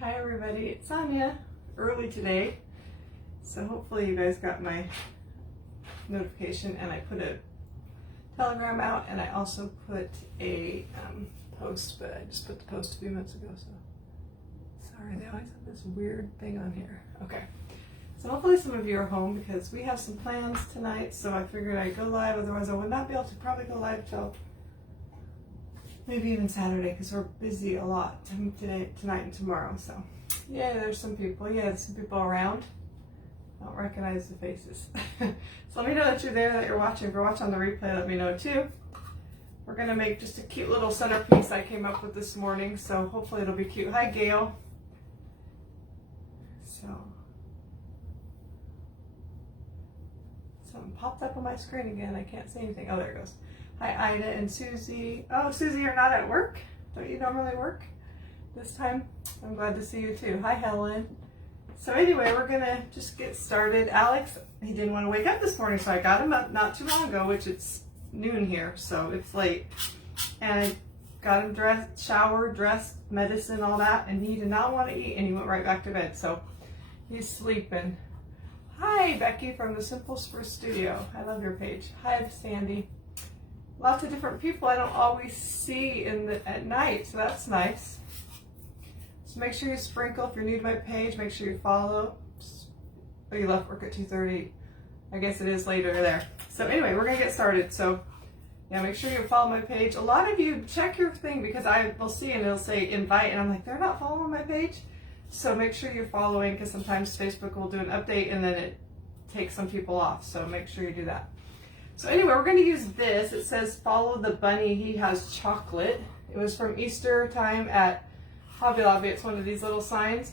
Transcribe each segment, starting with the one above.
Hi everybody, it's Anya. Early today, so hopefully you guys got my notification, and I put a telegram out, and I also put a post, but I just put the post a few minutes ago, so sorry, they always have this weird thing on here. Okay, so hopefully some of you are home because we have some plans tonight, so I figured I'd go live, otherwise I would not be able to probably go live till maybe even Saturday because we're busy a lot today, tonight, and tomorrow. So, yeah, there's some people. Yeah, there's some people around. I don't recognize the faces. So let me know that you're there, that you're watching. If you're watching on the replay, let me know too. We're gonna make just a cute little centerpiece I came up with this morning. So hopefully it'll be cute. Hi, Gail. So something popped up on my screen again. I can't see anything. Oh, there it goes. Hi, Ida and Susie. Oh, Susie, you're not at work? Don't you normally work this time? I'm glad to see you too. Hi, Helen. So anyway, we're gonna just get started. Alex, he didn't want to wake up this morning, so I got him up not too long ago, which it's noon here, so it's late. And I got him dressed, showered, dressed, medicine, all that, and he did not want to eat, and he went right back to bed, so he's sleeping. Hi, Becky from the Simple Spruce Studio. I love your page. Hi, Sandy. Lots of different people I don't always see at night, so that's nice. So make sure you sprinkle. If you're new to my page, make sure you follow. Oh, you left work at 2:30. I guess it is later there. So anyway, we're gonna get started. So yeah, make sure you follow my page. A lot of you check your thing because I will see and it'll say invite, and I'm like, they're not following my page. So make sure you're following because sometimes Facebook will do an update and then it takes some people off. So make sure you do that. So anyway, we're going to use this. It says, follow the bunny, he has chocolate. It was from Easter time at Hobby Lobby. It's one of these little signs.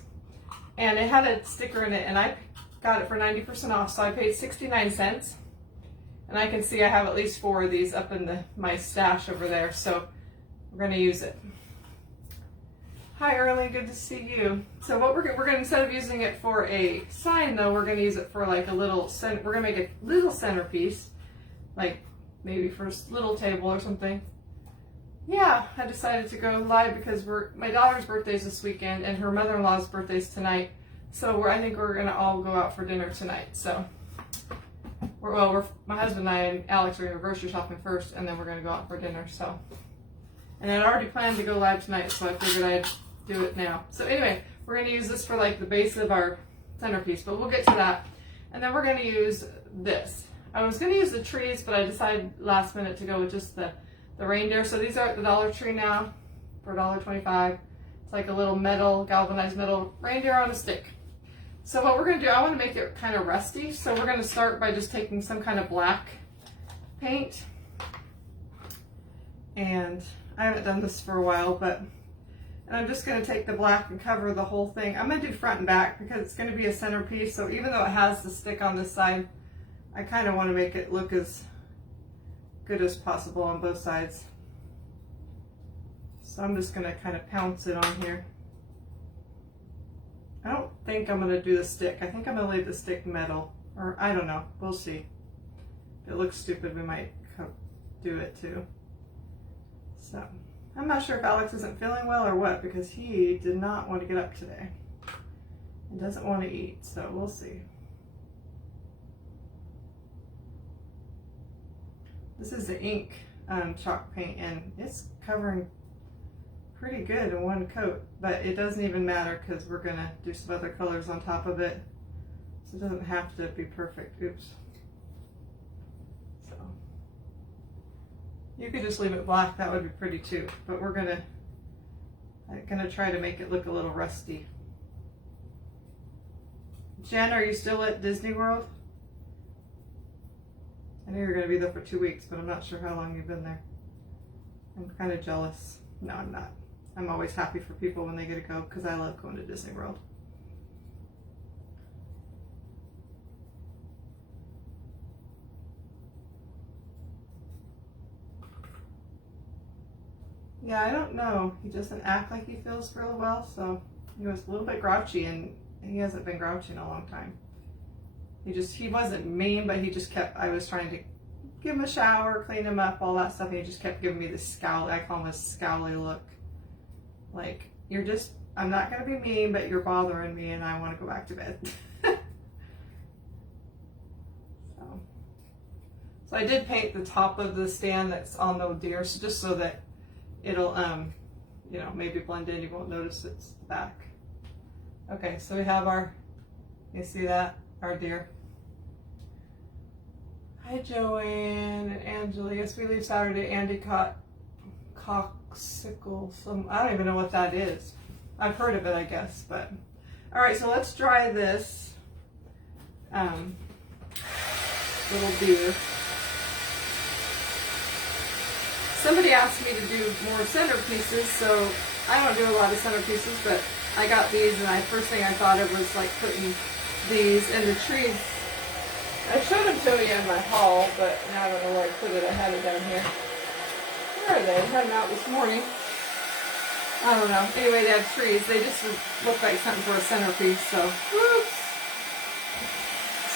And it had a sticker in it, and I got it for 90% off, so I paid 69 cents. And I can see I have at least 4 of these up in my stash over there, so we're going to use it. Hi, Early, good to see you. So what we're going to, instead of using it for a sign, though, we're going to use it for like a little, we're going to make a little centerpiece. Like maybe for a little table or something. Yeah, I decided to go live because my daughter's birthday's this weekend and her mother-in-law's birthday's tonight. So I think we're gonna all go out for dinner tonight. So my husband and I and Alex are gonna go grocery shopping first, and then we're gonna go out for dinner. So, and I'd already planned to go live tonight, so I figured I'd do it now. So anyway, we're gonna use this for like the base of our centerpiece, but we'll get to that. And then we're gonna use this. I was going to use the trees, but I decided last minute to go with just the reindeer. So these are at the Dollar Tree now for $1.25. It's like a little metal, galvanized metal reindeer on a stick. So what we're going to do, I want to make it kind of rusty. So we're going to start by just taking some kind of black paint. And I haven't done this for a while, and I'm just going to take the black and cover the whole thing. I'm going to do front and back because it's going to be a centerpiece. So even though it has the stick on this side, I kind of want to make it look as good as possible on both sides. So I'm just going to kind of pounce it on here. I don't think I'm going to do the stick. I think I'm going to leave the stick metal. Or I don't know. We'll see. If it looks stupid, we might do it too. So I'm not sure if Alex isn't feeling well or what, because he did not want to get up today. He doesn't want to eat, so we'll see. This is the ink chalk paint, and it's covering pretty good in one coat, but it doesn't even matter because we're going to do some other colors on top of it, so it doesn't have to be perfect. Oops. So you could just leave it black, that would be pretty too, but I'm gonna try to make it look a little rusty. Jen, are you still at Disney World? I knew you were going to be there for 2 weeks, but I'm not sure how long you've been there. I'm kind of jealous. No, I'm not. I'm always happy for people when they get to go because I love going to Disney World. Yeah, I don't know. He doesn't act like he feels real well, so he was a little bit grouchy, and he hasn't been grouchy in a long time. He wasn't mean, but he just kept, I was trying to give him a shower, clean him up, all that stuff, and he just kept giving me this scowl, I call him a scowly look. Like, you're just I'm not going to be mean, but you're bothering me and I want to go back to bed. So I did paint the top of the stand that's on the deer, so just so that it'll, you know, maybe blend in. You won't notice it's back. Okay, so we have our, you see that? Our deer. Hi, Joanne and Angela. Yes, we leave Saturday. Andy caught coxicle. I don't even know what that is. I've heard of it, I guess, but. All right, so let's dry this little deer. Somebody asked me to do more centerpieces, so I don't do a lot of centerpieces, but I got these, and first thing I thought of was like putting these in the trees. I showed them to you in my haul, but now I don't know where I put it. I had it down here. Where are they? I had them out this morning. I don't know. Anyway, they have trees. They just look like something for a centerpiece, so whoops.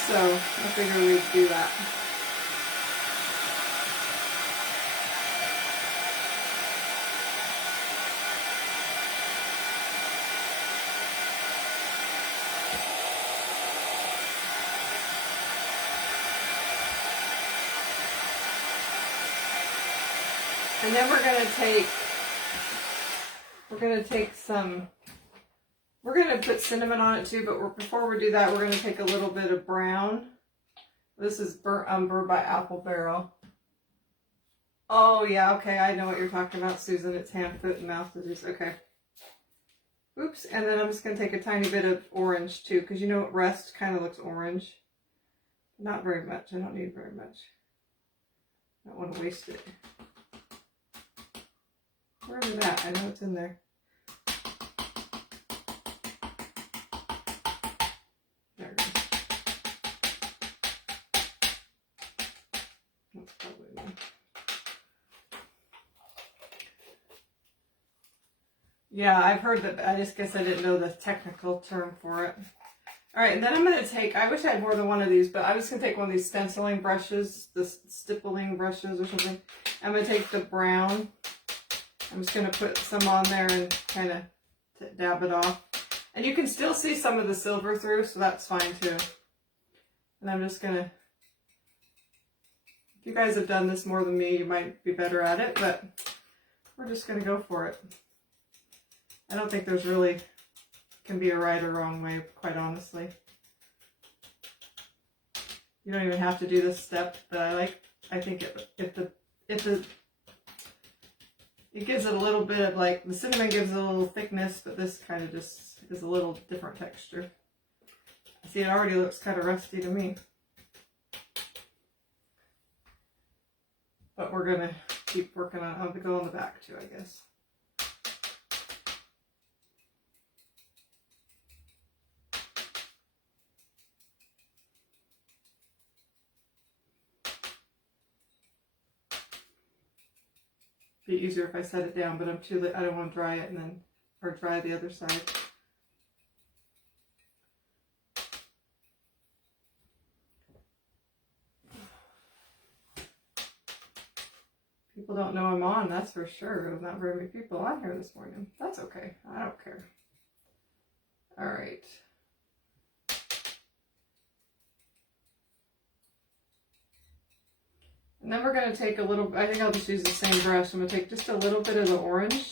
So I figured we'd do that. And then we're going to put cinnamon on it too, but before we do that, we're going to take a little bit of brown. This is Burnt Umber by Apple Barrel. Oh yeah, okay, I know what you're talking about, Susan. It's hand, foot, and mouth disease. Okay. Oops, and then I'm just going to take a tiny bit of orange too, because you know what, Rest kind of looks orange. Not very much. I don't need very much. I don't want to waste it. Where is that? I know it's in there. There it goes. That's probably enough. Yeah, I've heard that. I just guess I didn't know the technical term for it. All right, and then I'm going to take, I wish I had more than one of these, but I was going to take one of these stenciling brushes, the stippling brushes or something. I'm going to take the brown. I'm just going to put some on there and kind of dab it off. And you can still see some of the silver through, so that's fine too. And I'm just going to, if you guys have done this more than me, you might be better at it, but we're just going to go for it. I don't think there's really, can be a right or wrong way, quite honestly. You don't even have to do this step, but I think it gives it a little bit of, like, the cinnamon gives it a little thickness, but this kind of just is a little different texture. See, it already looks kind of rusty to me. But we're going to keep working on it. I'll go on the back too, I guess. Be easier if I set it down, but I don't want to dry it and then, or dry the other side. People don't know I'm on, that's for sure. There's not very many people on here this morning. That's okay. I don't care. All right. And then we're going to take a little, I think I'll just use the same brush. I'm going to take just a little bit of the orange.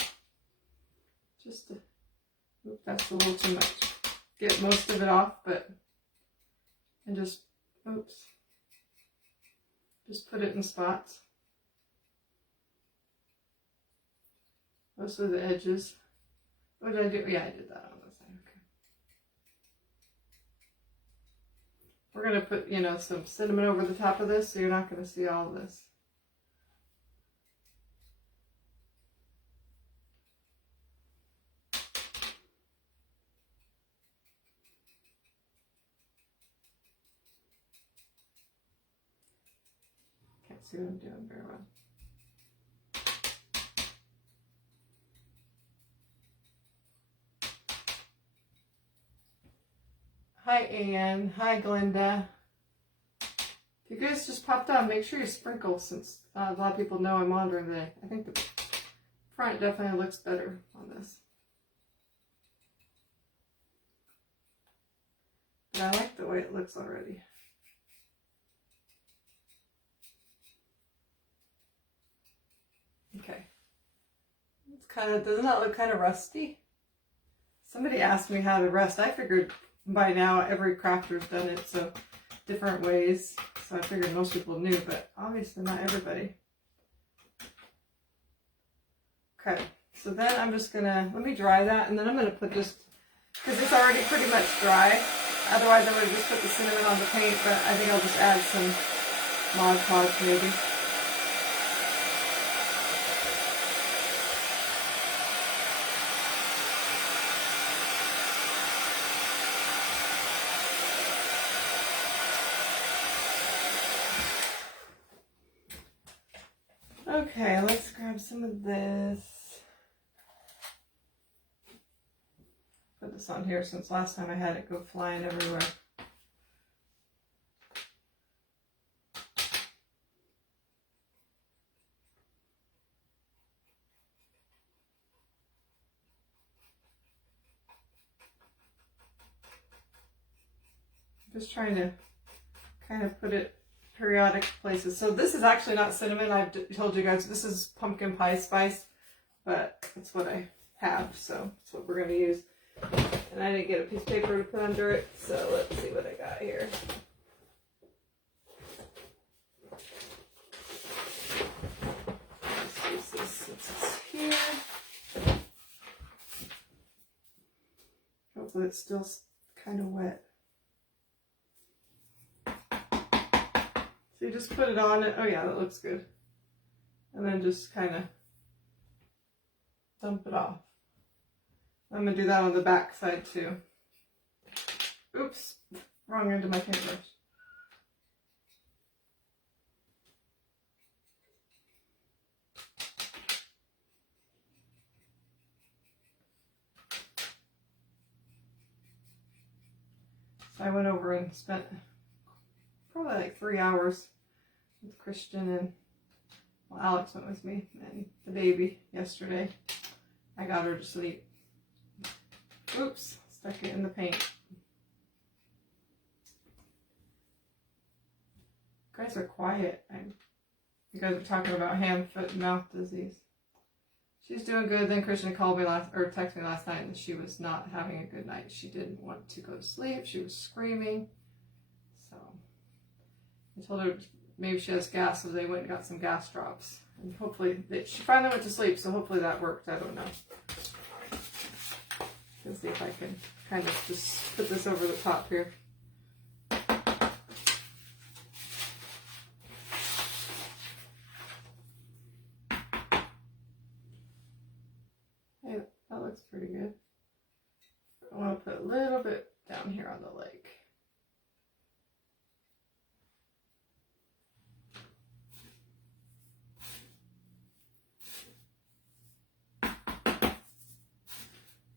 Just, oops, that's a little too much. Get most of it off, and just, oops. Just put it in spots. Most of the edges. What did I do? Yeah, I did that on the side. Okay. We're going to put, you know, some cinnamon over the top of this, so you're not going to see all of this. Can't see what I'm doing very well. Hi, Anne. Hi, Glenda. If you guys just popped on, make sure you sprinkle, since a lot of people know I'm on during the day. I think the front definitely looks better on this. But I like the way it looks already. Okay. It's kind of, doesn't that look kind of rusty? Somebody asked me how to rust. I figured by now every crafter's done it, so different ways. So I figured most people knew, but obviously not everybody. Okay, so then I'm just gonna, let me dry that, and then I'm gonna put just, because it's already pretty much dry. Otherwise I would have just put the cinnamon on the paint, but I think I'll just add some Mod Podge maybe. Okay, let's grab some of this. Put this on here since last time I had it go flying everywhere. Just trying to kind of put it periodic places. So this is actually not cinnamon. I've told you guys this is pumpkin pie spice, but that's what I have, so that's what we're going to use. And I didn't get a piece of paper to put under it, so let's see what I got here. Let's use this since it's here. Hopefully it's still kind of wet. So you just put it on it. Oh yeah, that looks good. And then just kind of dump it off. I'm going to do that on the back side too. Oops, wrong end of my paintbrush. So I went over and spent probably like 3 hours with Christian and, well, Alex went with me and the baby yesterday. I got her to sleep. Oops, stuck it in the paint. You guys are quiet. You guys are talking about hand, foot, and mouth disease. She's doing good. Then Christian called me texted me last night, and she was not having a good night. She didn't want to go to sleep. She was screaming. So I told her maybe she has gas, so they went and got some gas drops. And hopefully, she finally went to sleep, so hopefully that worked. I don't know. Let's see if I can kind of just put this over the top here. Hey, that looks pretty good. I want to put a little bit down here on the lake.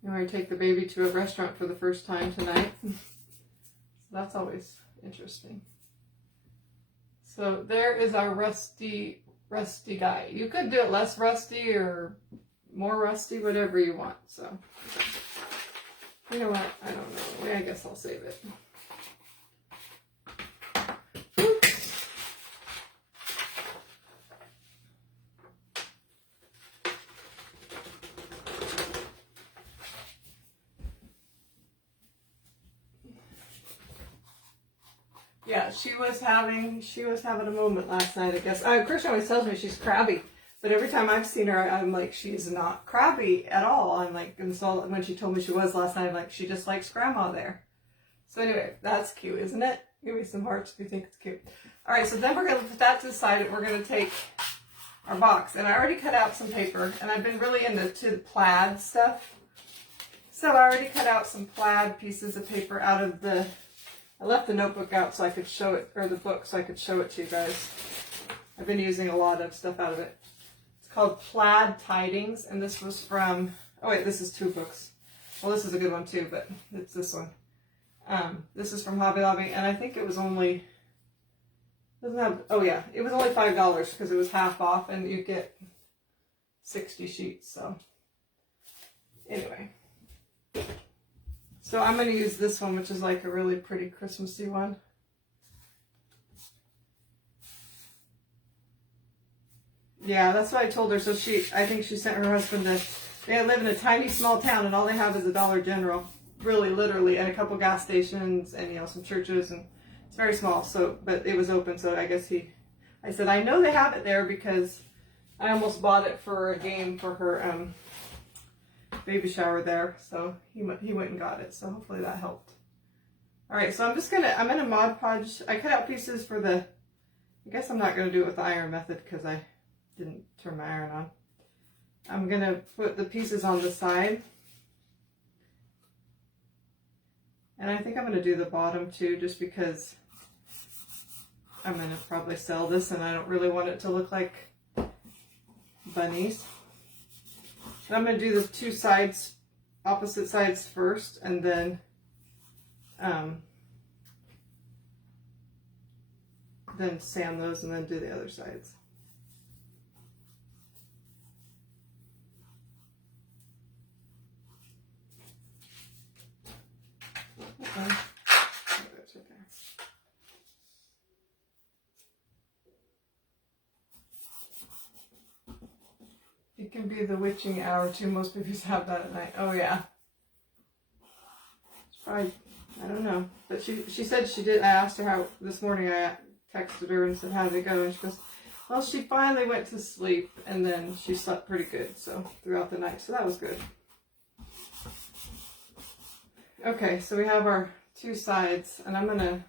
I'm going to take the baby to a restaurant for the first time tonight. So that's always interesting. So there is our rusty guy. You could do it less rusty or more rusty, whatever you want. So, you know what? I don't know. I guess I'll save it. Yeah, she was having a moment last night, I guess. Christian always tells me she's crabby, but every time I've seen her, I'm like, she's not crabby at all. I'm like, and so when she told me she was last night, I'm like, she just likes grandma there. So anyway, that's cute, isn't it? Give me some hearts if you think it's cute. All right, so then we're gonna put that to the side, and we're gonna take our box, and I already cut out some paper, and I've been really into the plaid stuff. So I already cut out some plaid pieces of paper out of the. I left the notebook out so I could show it, or the book so I could show it to you guys. I've been using a lot of stuff out of it. It's called Plaid Tidings, and this was from, oh wait, this is 2 books. Well, this is a good one too, but it's this one. This is from Hobby Lobby, and I think it was only, doesn't have, oh yeah, it was only $5 because it was half off, and you get 60 sheets, so anyway. So I'm going to use this one, which is like a really pretty Christmassy one. Yeah, that's what I told her. So I think she sent her husband they live in a tiny small town and all they have is a Dollar General, really literally, and a couple gas stations and, you know, some churches, and it's very small. So, but it was open. So I guess I said, I know they have it there because I almost bought it for a game for her baby shower there. So he went and got it. So hopefully that helped. All right. So I'm gonna Mod Podge. I cut out pieces for I guess I'm not going to do it with the iron method because I didn't turn my iron on. I'm going to put the pieces on the side. And I think I'm going to do the bottom too, just because I'm going to probably sell this and I don't really want it to look like bunnies. And I'm going to do the two sides, opposite sides first, and then sand those and then do the other sides. Okay. It can be the witching hour too. Most babies have that at night. Oh yeah. It's probably, I don't know. But she said she did. I asked her how this morning. I texted her and said, how did it go? And she goes, well, she finally went to sleep and then she slept pretty good. So throughout the night. So that was good. Okay, so we have our two sides, and I'm gonna,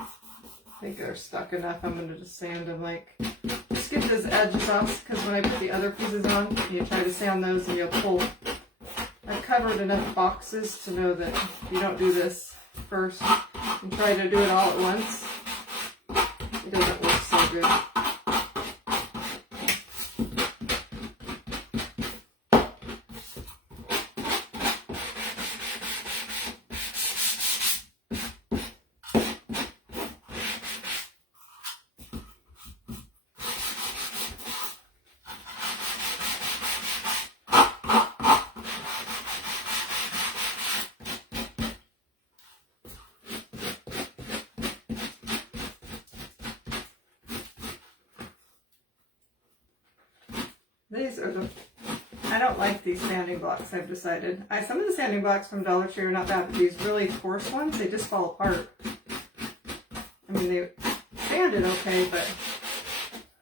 I think they're stuck enough. I'm gonna just sand them, like, just get those edges off, because when I put the other pieces on, you try to sand those and you'll pull. I've covered enough boxes to know that you don't do this first and try to do it all at once. It doesn't work so good. These are I don't like these sanding blocks, I've decided. Some of the sanding blocks from Dollar Tree are not bad, but these really coarse ones, they just fall apart. I mean, they sanded okay, but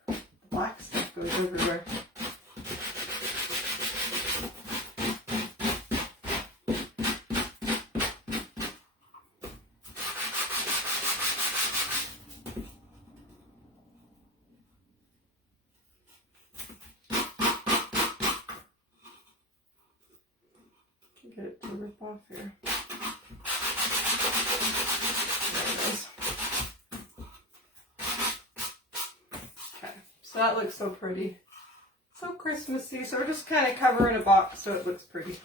the black stuff goes everywhere. Get it to rip off here. There it goes. Okay, so that looks so pretty. So Christmassy. So we're just kind of covering a box so it looks pretty.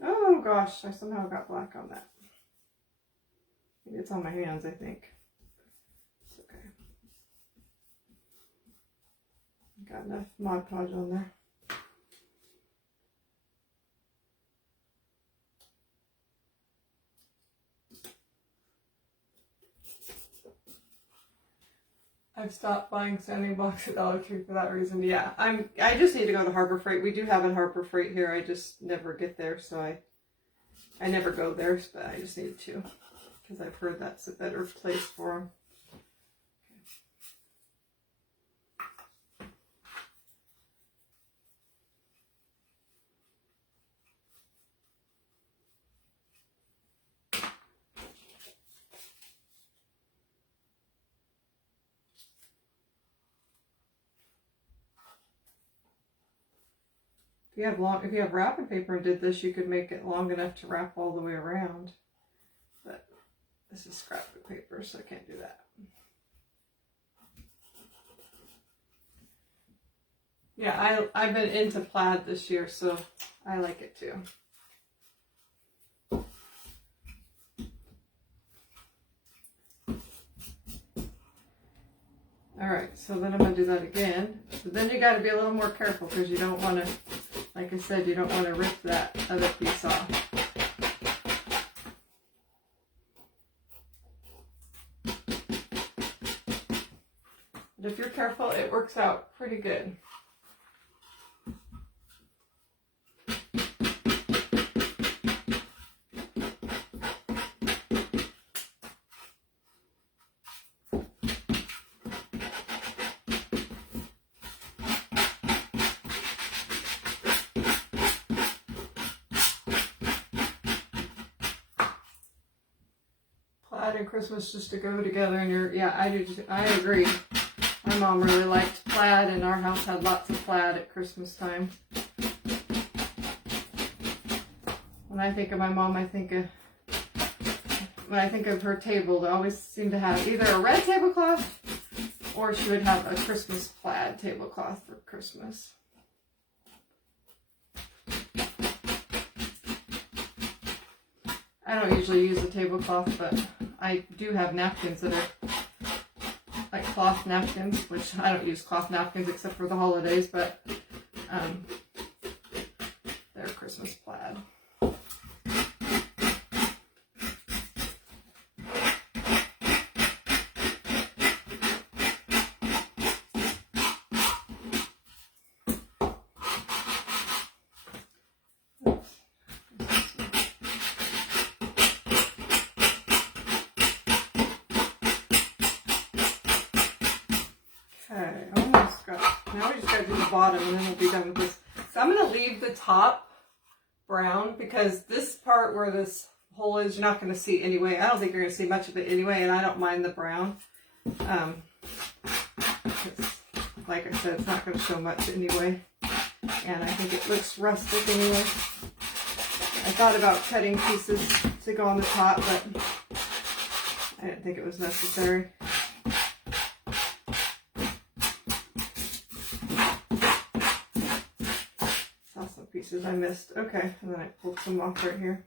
Oh gosh, I somehow got black on that. Maybe it's on my hands, I think. It's okay. Got enough Mod Podge on there. I've stopped buying sanding blocks at Dollar Tree for that reason. Yeah, I just need to go to Harbor Freight. We do have a Harbor Freight here. I just never get there, so I never go there, but I just need to because I've heard that's a better place for them. If you have wrapping paper and did this, you could make it long enough to wrap all the way around. But this is scrap paper, so I can't do that. Yeah, I've been into plaid this year, so I like it too. Alright, so then I'm going to do that again. But then you got to be a little more careful because you don't want to Like I said, you don't want to rip that other piece off. But if you're careful, it works out pretty good. Plaid and Christmas just to go together, and yeah, I agree. My mom really liked plaid, and our house had lots of plaid at Christmas time. When I think of my mom, when I think of her table, they always seemed to have either a red tablecloth or she would have a Christmas plaid tablecloth for Christmas. I don't usually use a tablecloth, but I do have napkins that are like cloth napkins, which I don't use cloth napkins except for the holidays, but they're Christmas plaid. Okay, almost got it. Now we just got to do the bottom and then we'll be done with this. So I'm going to leave the top brown because this part where this hole is, you're not going to see anyway. I don't think you're going to see much of it anyway, and I don't mind the brown. Like I said, it's not going to show much anyway, and I think it looks rustic anyway. I thought about cutting pieces to go on the top, but I didn't think it was necessary. Pieces I missed. Okay, and then I pulled some off right here.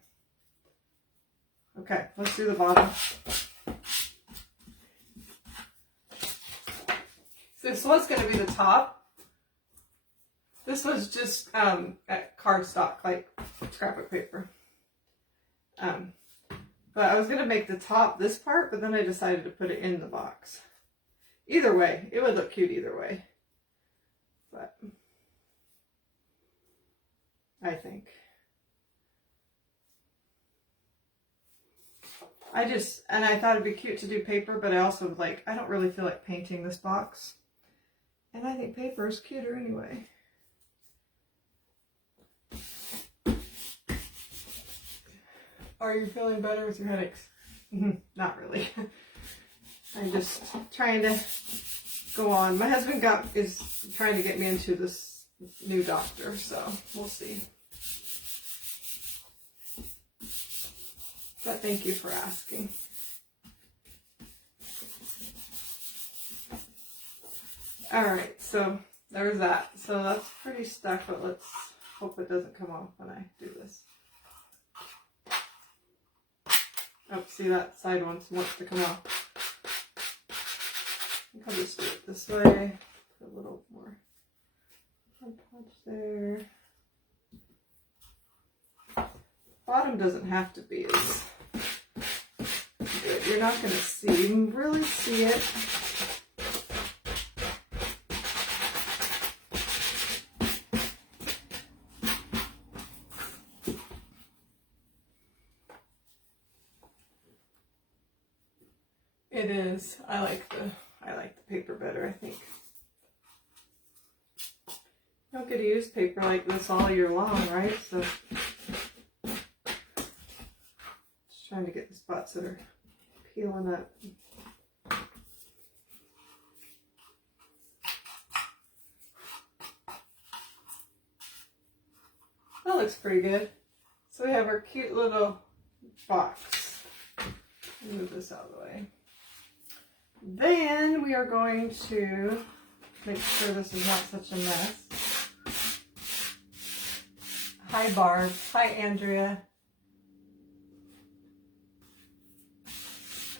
Okay, let's do the bottom. So this was going to be the top. This was just cardstock, like scrapbook paper. But I was going to make the top this part, but then I decided to put it in the box. Either way, it would look cute either way. But I think. And I thought it'd be cute to do paper, but I also I don't really feel like painting this box. And I think paper is cuter anyway. Are you feeling better with your headaches? Not really. I'm just trying to go on. My husband is trying to get me into this new doctor, so we'll see. But thank you for asking. Alright, so there's that. So that's pretty stuck, but let's hope it doesn't come off when I do this. Oh, see, that side one wants to come off. I think I'll just do it this way. Put a little more touch there. Bottom doesn't have to be as good. You're not going to really see it. It is. I like the paper better, I think. You don't get to use paper like this all year long, right? So just trying to get the spots that are peeling up. That looks pretty good. So we have our cute little box. Move this out of the way. Then we are going to make sure this is not such a mess. Hi Barb. Hi Andrea.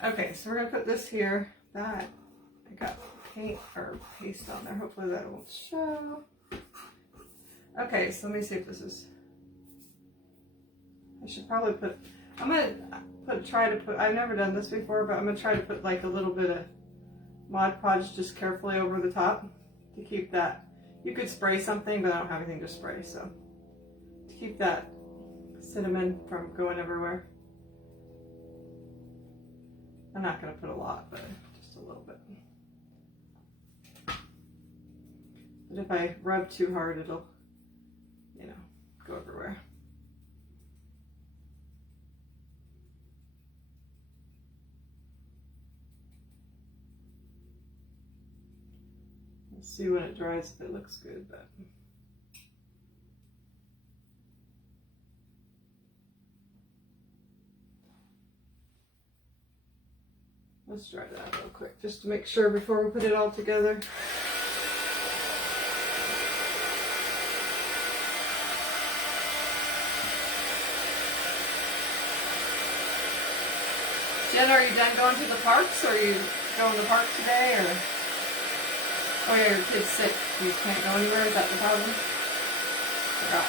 Okay, so we're going to put this here. That I got paint or paste on there. Hopefully that won't show. Okay, so let me see if this is, I should probably put, I'm gonna try to put, I've never done this before, but I'm gonna try to put like a little bit of Mod Podge just carefully over the top to keep that. You could spray something, but I don't have anything to spray, so to keep that cinnamon from going everywhere. I'm not going to put a lot, but just a little bit. But if I rub too hard, it'll, you know, go everywhere. We'll see when it dries if it looks good, but. Let's dry that real quick, just to make sure before we put it all together. Jen, are you done going to the parks, or are you going to the park today, or? Oh yeah, your kid's sick. You can't go anywhere. Is that the problem? Forgot.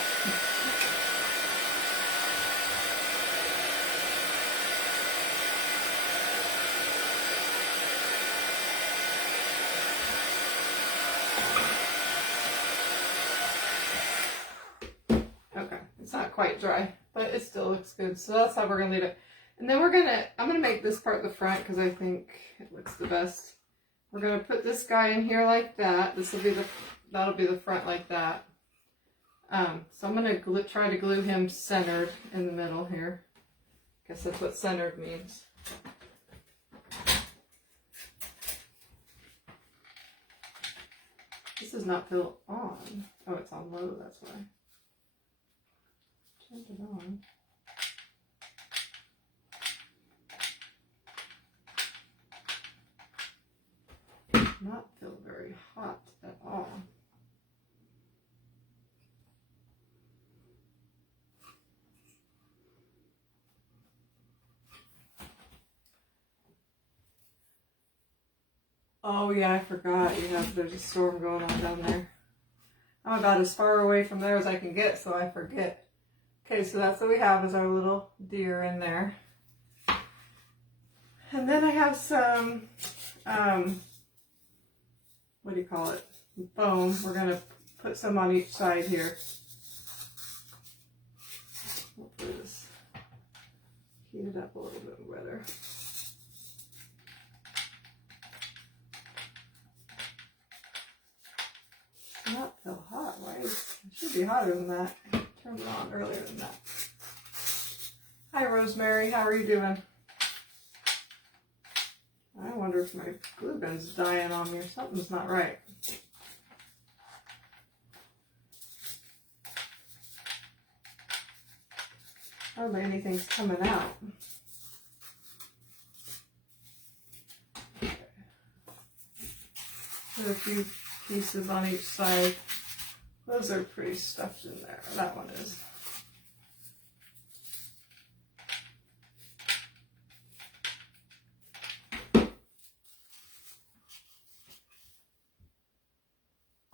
Okay, it's not quite dry, but it still looks good. So that's how we're gonna leave it. And then I'm gonna make this part the front because I think it looks the best. We're gonna put this guy in here like that. That'll be the front like that. So I'm gonna try to glue him centered in the middle here. Guess that's what centered means. This does not feel on. Oh, it's on low, that's why. Turned it on. Not feel very hot at all. Oh yeah, I forgot. There's a storm going on down there. I'm about as far away from there as I can get, so I forget. Okay, so that's what we have is our little deer in there. And then I have some, what do you call it? Foam. We're going to put some on each side here. Hopefully this heat it up a little bit better. Not feel hot, right? It should be hotter than that. I turned it on earlier than that. Hi Rosemary, how are you doing? I wonder if my glue gun's dying on me or something's not right. Hardly anything's coming out. Okay. Put a few pieces on each side. Those are pretty stuffed in there. That one is.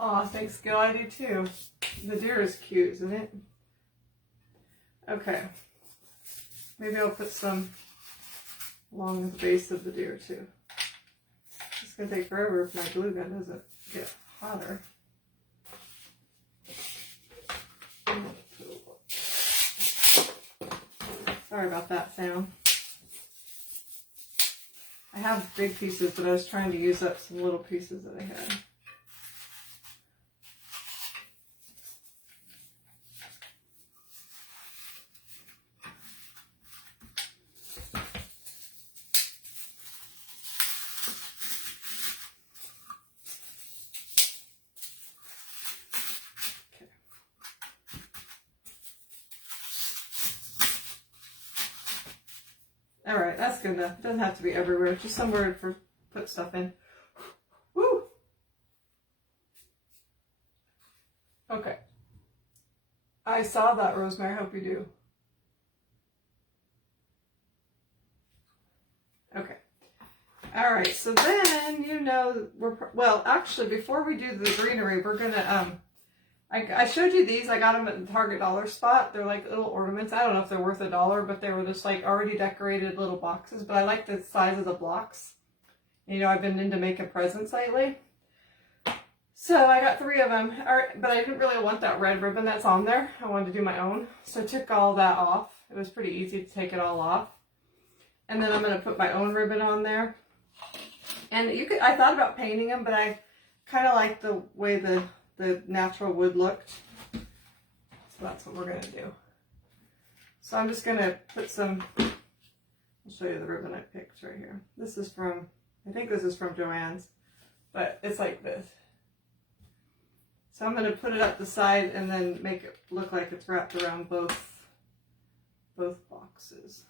Aw, thanks, Gil. I do too. The deer is cute, isn't it? Okay. Maybe I'll put some along the base of the deer too. It's going to take forever if my glue gun doesn't get hotter. Sorry about that sound. I have big pieces, but I was trying to use up some little pieces that I had. All right, that's good enough. It doesn't have to be everywhere. Just somewhere to put stuff in. Woo! Okay. I saw that, Rosemary. I hope you do. Okay. All right. So then, well, actually, before we do the greenery, we're gonna I showed you these. I got them at the Target dollar spot. They're like little ornaments. I don't know if they're worth $1, but they were just like already decorated little boxes. But I like the size of the blocks. You know, I've been into making presents lately. So I got 3 of them, but I didn't really want that red ribbon that's on there. I wanted to do my own. So I took all that off. It was pretty easy to take it all off. And then I'm going to put my own ribbon on there. And I thought about painting them, but I kind of like the way the natural wood looked. So that's what we're going to do. So I'm just going to put some, I'll show you the ribbon I picked right here. This is from, I think this is from Joann's, but it's like this. So I'm going to put it up the side and then make it look like it's wrapped around both boxes.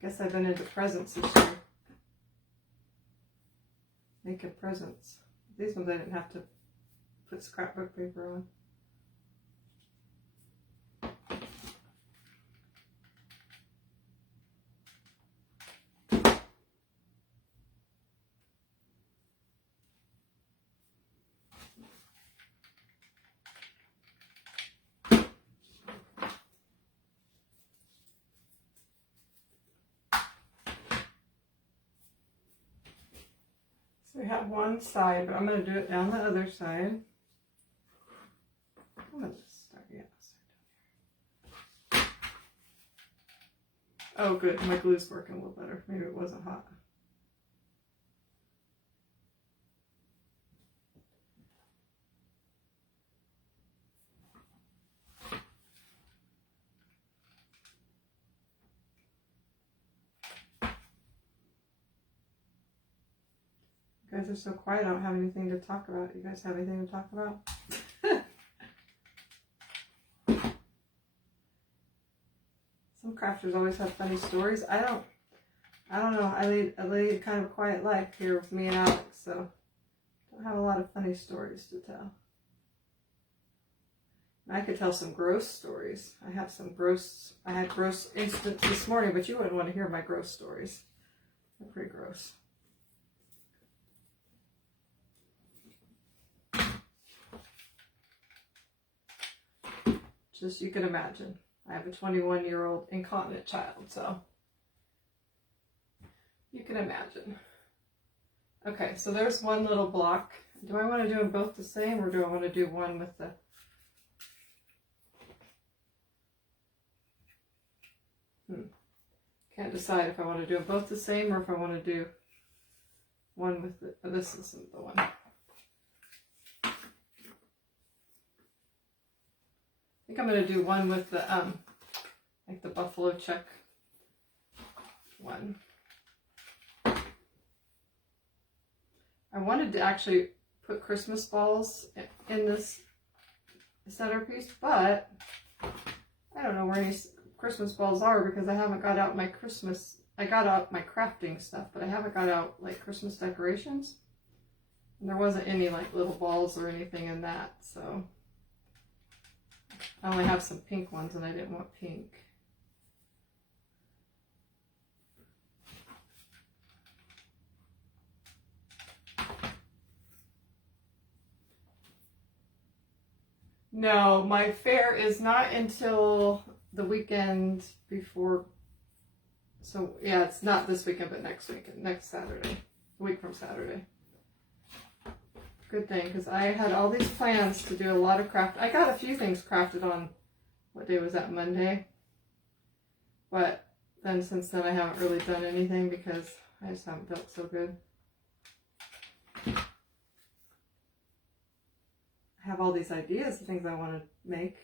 Guess I've been into presents this year. Making presents. These ones I didn't have to put scrapbook paper on. So we have one side, but I'm going to do it down the other side. I'm going to start, yeah. Oh, good. My glue's working a little better. Maybe it wasn't hot. You guys are so quiet. I don't have anything to talk about. You guys have anything to talk about? Some crafters always have funny stories. I don't know. I lead kind of a quiet life here with me and Alex, so don't have a lot of funny stories to tell. I could tell some gross stories. I had gross incidents this morning, but you wouldn't want to hear my gross stories. They're pretty gross. Just you can imagine. I have a 21-year-old incontinent child, so you can imagine. Okay, so there's one little block. Do I want to do them both the same, or do I want to do one with the... Can't decide if I want to do them both the same or if I want to do one with the... Oh, this isn't the one. I think I'm going to do one with the, like the buffalo check one. I wanted to actually put Christmas balls in this centerpiece, but I don't know where any Christmas balls are because I haven't got out my I got out my crafting stuff, but I haven't got out like Christmas decorations. And there wasn't any like little balls or anything in that, so. I only have some pink ones and I didn't want pink. No, my fair is not until the weekend before. So yeah, it's not this weekend, but next weekend, next Saturday, a week from Saturday. Good thing, because I had all these plans to do a lot of craft. I got a few things crafted on, what day was that, Monday? But then since then I haven't really done anything because I just haven't felt so good. I have all these ideas of things I want to make.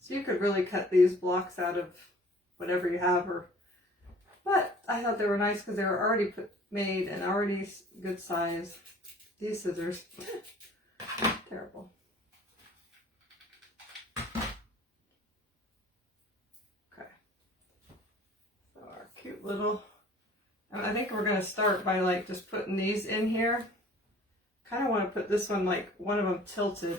So you could really cut these blocks out of whatever you have, but I thought they were nice because they were already made and already good size. These scissors, terrible. Okay, so our cute little, I think we're going to start by like just putting these in here. Kind of want to put this one, like one of them tilted.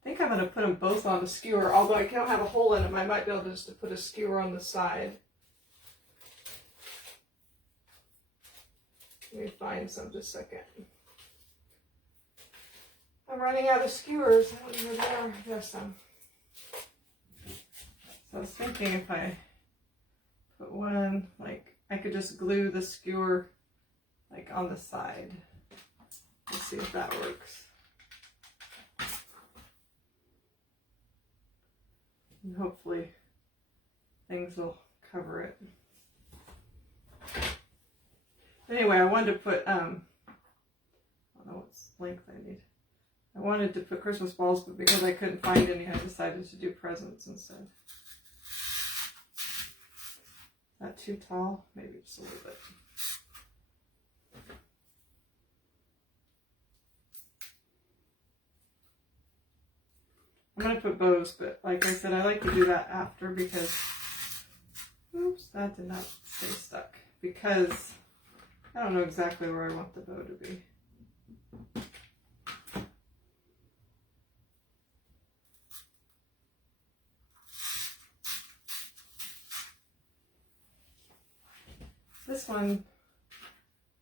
I think I'm going to put them both on the skewer, although I don't have a hole in them. I might be able to just put a skewer on the side. Let me find some just a second. I'm running out of skewers. I don't know where. There's some. So I was thinking if I put one, like I could just glue the skewer like on the side. Let's see if that works. And hopefully things will cover it. Anyway, I wanted to put, I don't know what length I need. I wanted to put Christmas balls, but because I couldn't find any, I decided to do presents instead. Is that too tall? Maybe just a little bit. I'm going to put bows, but like I said, I like to do that after because, oops, that did not stay stuck. Because I don't know exactly where I want the bow to be. This one,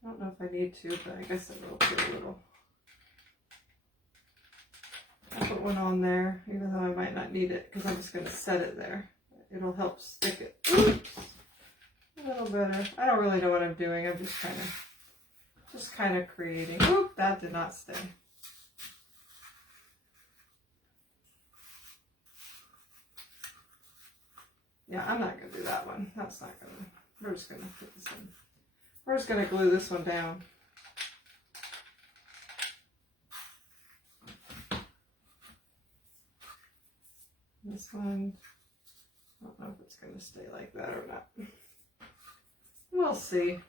I don't know if I need to, but I guess I will put a little. I'll put one on there, even though I might not need it, because I'm just going to set it there. It'll help stick it. Oops. A little better. I don't really know what I'm doing. I'm just kind of creating. Oop, that did not stay. Yeah, I'm not going to do that one. That's not going to. We're just going to put this in. We're just going to glue this one down. This one, I don't know if it's going to stay like that or not. We'll see.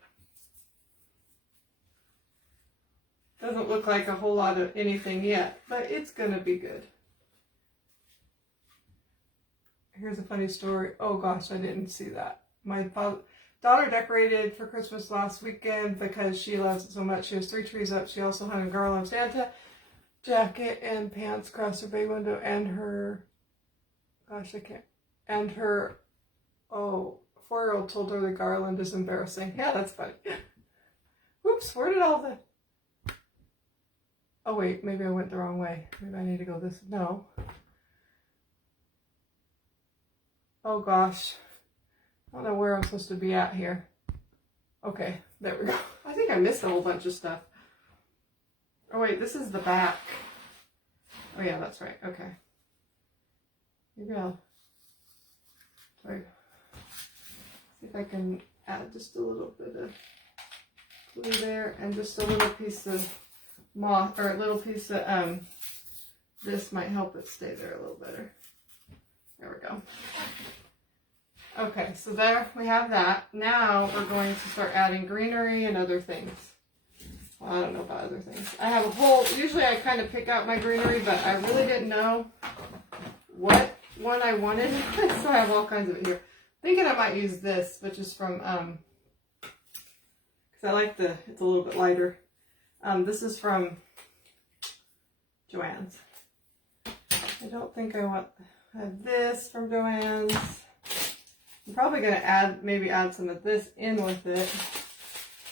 Doesn't look like a whole lot of anything yet, but it's going to be good. Here's a funny story. Oh gosh, I didn't see that. My daughter decorated for Christmas last weekend because she loves it so much. She has 3 trees up. She also hung a garland Santa jacket and pants across her bay window, and her, gosh, I can't, and her, 4-year-old told her the garland is embarrassing. Yeah, that's funny. Whoops, where did all the... Oh wait, maybe I went the wrong way. Maybe I need to go this... No. Oh gosh. I don't know where I'm supposed to be at here. Okay, there we go. I think I missed a whole bunch of stuff. Oh wait, this is the back. Oh yeah, that's right. Okay. Maybe I'll try... See if I can add just a little bit of glue there and just a little piece of moss, or a little piece of this might help it stay there a little better. There we go. Okay, so there we have that. Now we're going to start adding greenery and other things. Well, I don't know about other things. I have a whole, usually I kind of pick out my greenery, but I really didn't know what one I wanted. So I have all kinds of it here. Thinking I might use this, which is from, because I like it's a little bit lighter. This is from Joann's. I don't think I have this from Joann's. I'm probably going to maybe add some of this in with it.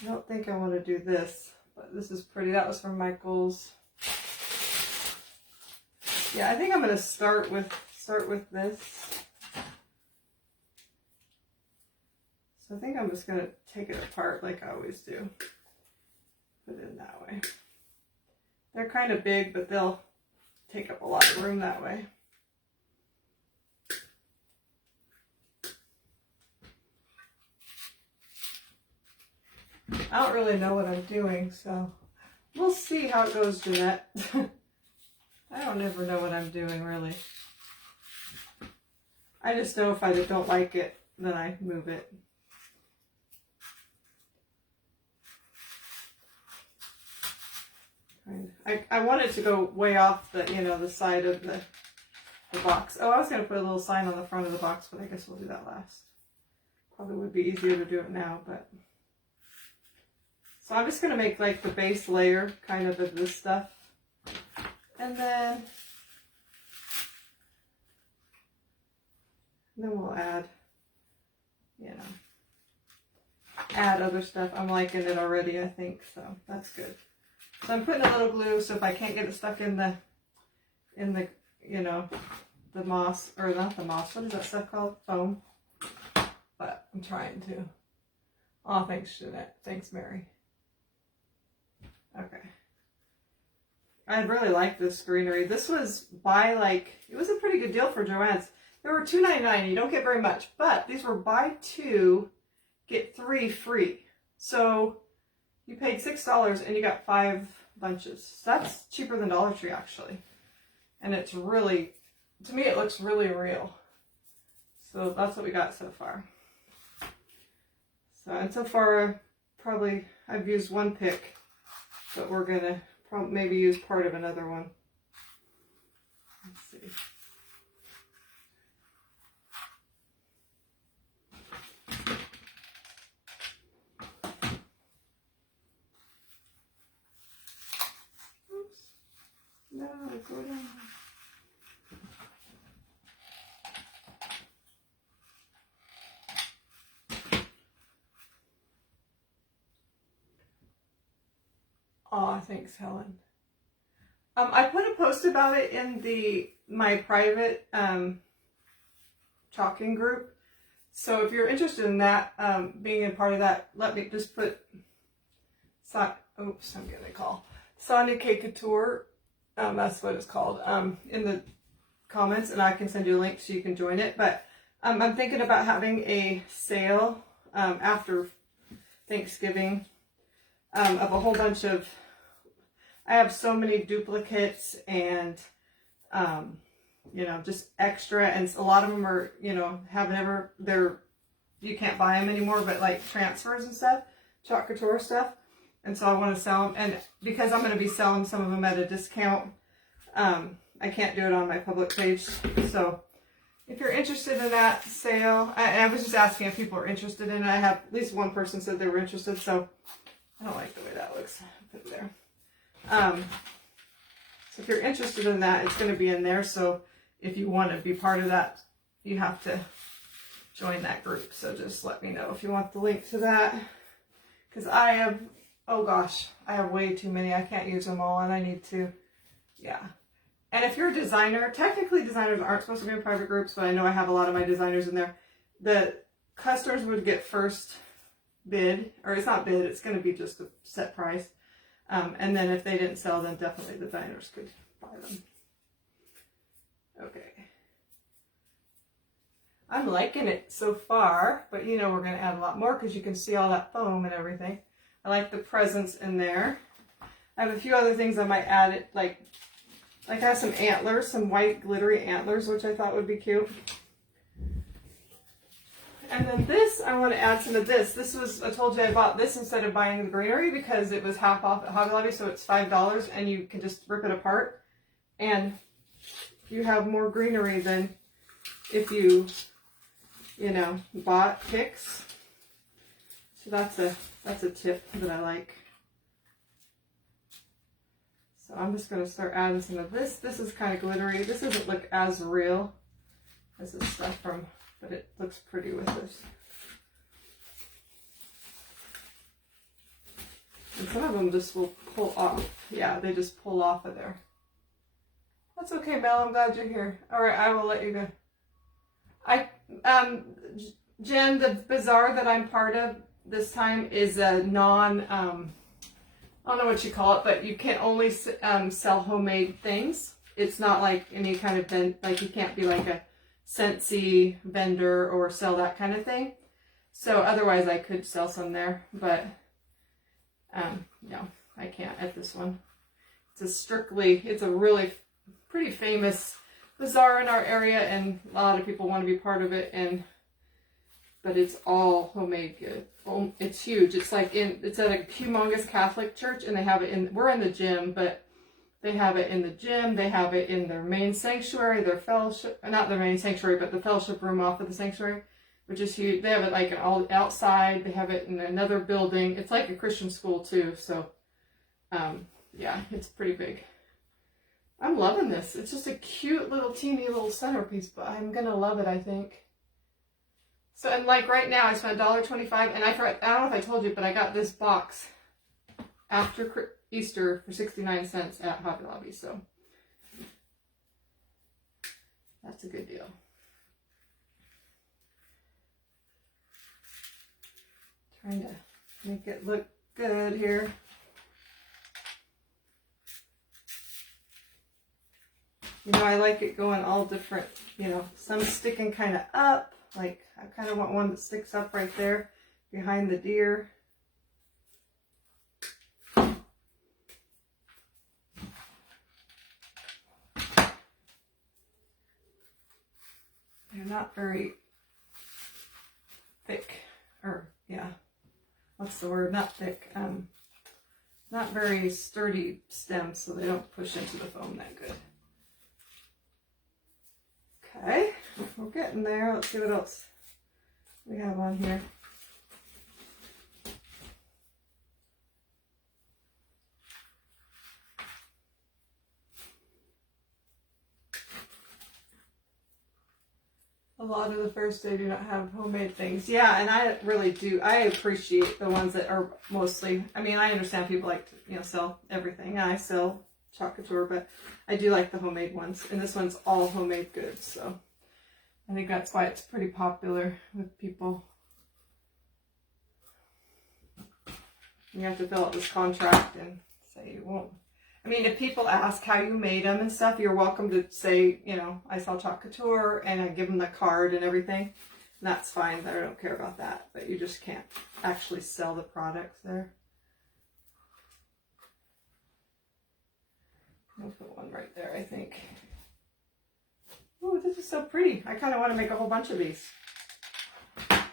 I don't think I want to do this, but this is pretty. That was from Michael's. Yeah, I think I'm going to start with this. So I think I'm just going to take it apart like I always do. Put it in that way. They're kind of big, but they'll take up a lot of room that way. I don't really know what I'm doing, so we'll see how it goes, Jeanette. I don't ever know what I'm doing, really. I just know if I don't like it, then I move it. I want it to go way off the, the side of the box. Oh, I was going to put a little sign on the front of the box, but I guess we'll do that last. Probably would be easier to do it now, but. So I'm just going to make like the base layer kind of this stuff. And then we'll add, you know, add other stuff. I'm liking it already, I think, so that's good. So I'm putting a little glue, so if I can't get it stuck in the, you know, the moss, or not the moss, what is that stuff called? Foam. But I'm trying to. Oh, thanks, Jeanette. Thanks, Mary. Okay. I really like this greenery. This was it was a pretty good deal for Joann's. They were $2.99. You don't get very much, but these were buy 2, get 3 free. So you paid $6 and you got 5 bunches. That's cheaper than Dollar Tree actually. And it's really, to me it looks really real. So that's what we got so far. So far probably I've used one pick, but we're gonna probably maybe use part of another one. Let's see. Oops. No, go down. Aw, thanks, Helen. I put a post about it in my private chalking group. So if you're interested in that, being a part of that, let me just put, oops, I'm getting a call. Sonia K. Couture, that's what it's called, in the comments, and I can send you a link so you can join it. But I'm thinking about having a sale after Thanksgiving of a whole bunch of, I have so many duplicates and, you know, just extra, and a lot of them are, you know, you can't buy them anymore, but like transfers and stuff, Chalk Couture stuff. And so I want to sell them, and because I'm going to be selling some of them at a discount, I can't do it on my public page. So if you're interested in that sale, I was just asking if people are interested in it. I have at least one person said they were interested, so I don't like the way that looks. Put it there. So if you're interested in that, it's going to be in there. So if you want to be part of that, you have to join that group. So just let me know if you want the link to that, because I have, oh gosh, I have way too many. I can't use them all, and I need to, yeah. And if you're a designer, technically designers aren't supposed to be in private groups, but I know I have a lot of my designers in there. The customers would get first bid, or it's not bid, it's going to be just a set price. And then if they didn't sell, then definitely the designers could buy them. Okay. I'm liking it so far, but you know we're going to add a lot more because you can see all that foam and everything. I like the presents in there. I have a few other things I might add it, like I have some antlers, some white glittery antlers, which I thought would be cute. And then this, I want to add some of this. This was, I told you I bought this instead of buying the greenery because it was half off at Hobby Lobby, so it's $5 and you can just rip it apart. And you have more greenery than if you know, bought picks. So that's a tip that I like. So I'm just going to start adding some of this. This is kind of glittery. This doesn't look as real as this stuff from, but it looks pretty with this. And some of them just will pull off. Yeah, they just pull off of there. That's okay, Mel. I'm glad you're here. All right, I will let you go. Jen, the bazaar that I'm part of this time is a I don't know what you call it, but you can only sell homemade things. It's not like any kind of like you can't be like a Scentsy vendor or sell that kind of thing. So otherwise I could sell some there, but no, I can't at this one. It's a really pretty famous bazaar in our area, and a lot of people want to be part of it, but it's all homemade good. It's huge. It's like it's at a humongous Catholic church, and they have it we're in the gym, but they have it in the gym. They have it in their main sanctuary, their fellowship, not their main sanctuary, but the fellowship room off of the sanctuary. which is huge. They have it like all outside. They have it in another building. It's like a Christian school too. So, yeah, it's pretty big. I'm loving this. It's just a cute little teeny little centerpiece, but I'm going to love it, I think. So, and like right now, I spent $1.25, and I don't know if I told you, but I got this box after Easter for 69 cents at Hobby Lobby, so that's a good deal. Trying to make it look good here. You know, I like it going all different, you know, some sticking kind of up, like I kind of want one that sticks up right there behind the deer. They're not very thick, or yeah, what's the word? Not thick. Not very sturdy stems, so they don't push into the foam that good. Okay, we're getting there. Let's see what else we have on here. A lot of the first day do not have homemade things. Yeah, and I really do. I appreciate the ones that are mostly, I mean, I understand people like to, you know, sell everything. I sell Chalk Couture, but I do like the homemade ones. And this one's all homemade goods, so I think that's why it's pretty popular with people. You have to fill out this contract and say you won't. I mean, if people ask how you made them and stuff, you're welcome to say, you know, I sell Chalk Couture, and I give them the card and everything. And that's fine. I don't care about that. But you just can't actually sell the products there. I'll put one right there, I think. Oh, this is so pretty. I kind of want to make a whole bunch of these.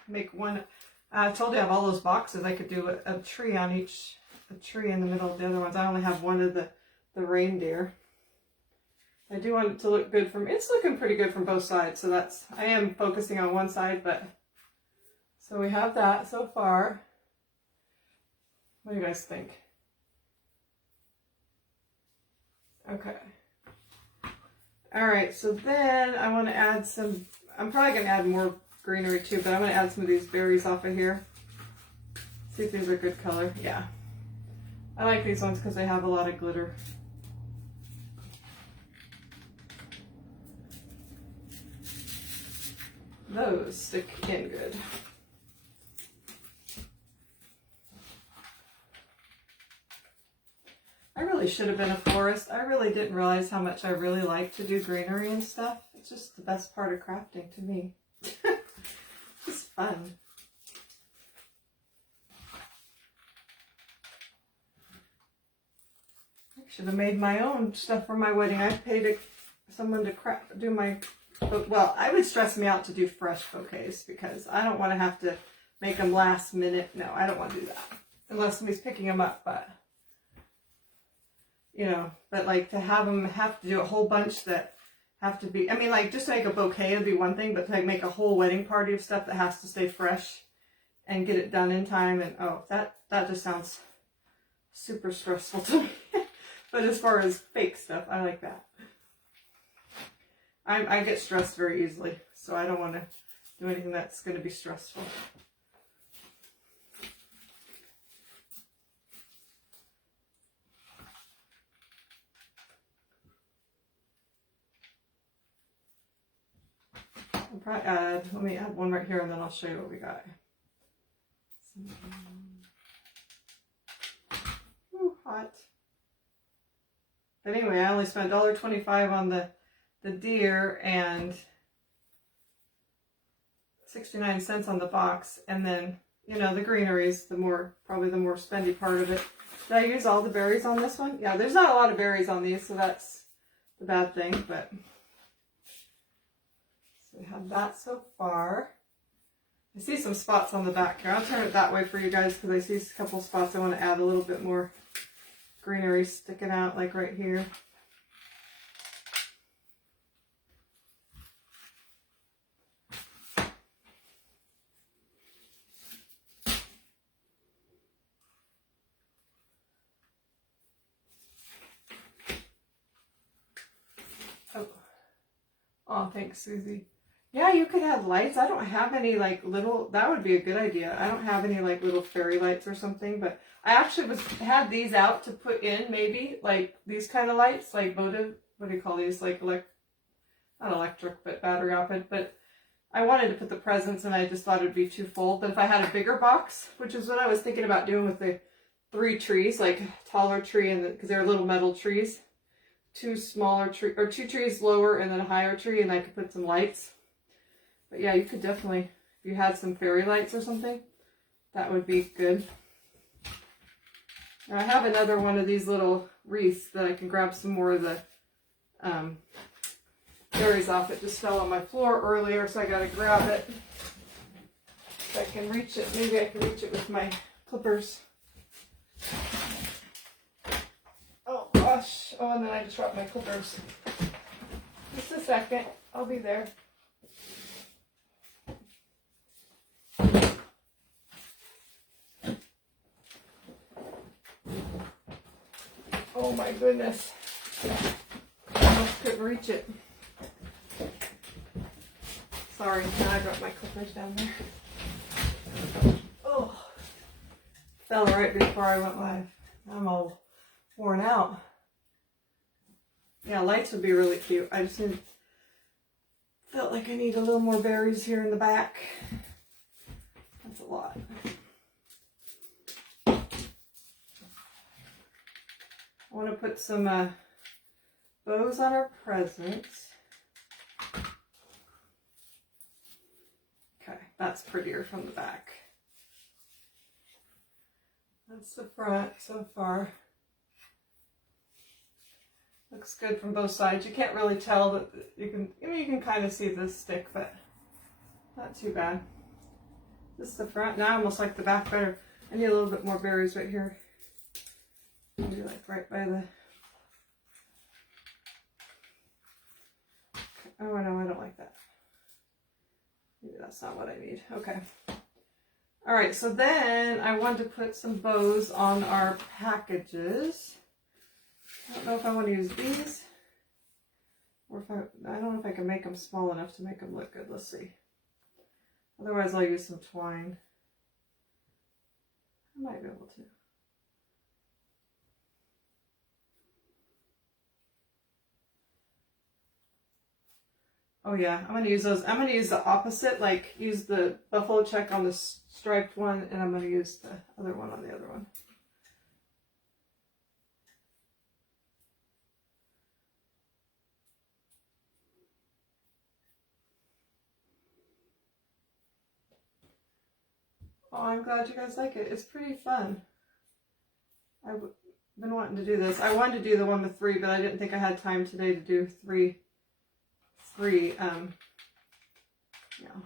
Make one. I told you I have all those boxes. I could do a tree on each, a tree in the middle of the other ones. I only have one of the reindeer. I do want it to look good from, it's looking pretty good from both sides. So that's, I am focusing on one side, but, so we have that so far. What do you guys think? Okay. All right, so then I want to add some, I'm probably going to add more greenery too, but I'm going to add some of these berries off of here. See if these are good color. Yeah. I like these ones because they have a lot of glitter. Those stick in good. I really should have been a florist. I really didn't realize how much I really like to do greenery and stuff. It's just the best part of crafting to me. It's fun. I should have made my own stuff for my wedding. I paid someone to do my, well, it would stress me out to do fresh bouquets because I don't want to have to make them last minute. No, I don't want to do that unless somebody's picking them up, but you know, but like to have them have to do a whole bunch that have to be, I mean, like just to make a bouquet would be one thing, but to like make a whole wedding party of stuff that has to stay fresh and get it done in time, and oh, that just sounds super stressful to me. But as far as fake stuff, I like that. I get stressed very easily, so I don't want to do anything that's going to be stressful. I'll probably add, let me add one right here and then I'll show you what we got. Ooh, hot. But anyway, I only spent $1.25 on the deer and 69 cents on the box. And then, you know, the greenery is probably the more spendy part of it. Did I use all the berries on this one? Yeah, there's not a lot of berries on these, so that's the bad thing, but so we have that so far. I see some spots on the back here. I'll turn it that way for you guys because I see a couple spots I want to add a little bit more greenery sticking out, like right here. Oh, thanks, Susie. Yeah, you could have lights. I don't have any like little, that would be a good idea. I don't have any like little fairy lights or something, but I actually had these out to put in maybe like these kind of lights, like votive, what do you call these? Like not electric, but battery operated. But I wanted to put the presents and I just thought it'd be too full. But if I had a bigger box, which is what I was thinking about doing with the 3 trees, like taller tree and because they're little metal trees, 2 smaller tree or 2 trees lower and then a higher tree, and I could put some lights. But yeah, you could definitely, if you had some fairy lights or something, that would be good. And I have another one of these little wreaths that I can grab some more of the fairies off. It just fell on my floor earlier, so I gotta grab it. If I can reach it, maybe I can reach it with my clippers. Oh gosh, oh, and then I just dropped my clippers. Just a second, I'll be there. Oh my goodness. I almost couldn't reach it. Sorry, now I dropped my clippers down there. Oh, fell right before I went live. I'm all worn out. Yeah, lights would be really cute. I just felt like I need a little more berries here in the back. That's a lot. I want to put some bows on our presents. Okay, that's prettier from the back. That's the front so far. Looks good from both sides. You can't really tell that you can, I mean, you can kind of see this stick, but not too bad. This is the front. Now I almost like the back better. I need a little bit more berries right here. Maybe like right by the... Oh no, I don't like that. Maybe that's not what I need. Okay. All right, so then I want to put some bows on our packages. I don't know if I want to use these or if I don't know if I can make them small enough to make them look good. Let's see. Otherwise I'll use some twine. I might be able to. Oh yeah, I'm going to use those. I'm going to use the opposite, like use the buffalo check on the striped one, and I'm going to use the other one on the other one. Oh, I'm glad you guys like it. It's pretty fun. I've been wanting to do this. I wanted to do the one with 3, but I didn't think I had time today to do three, you know,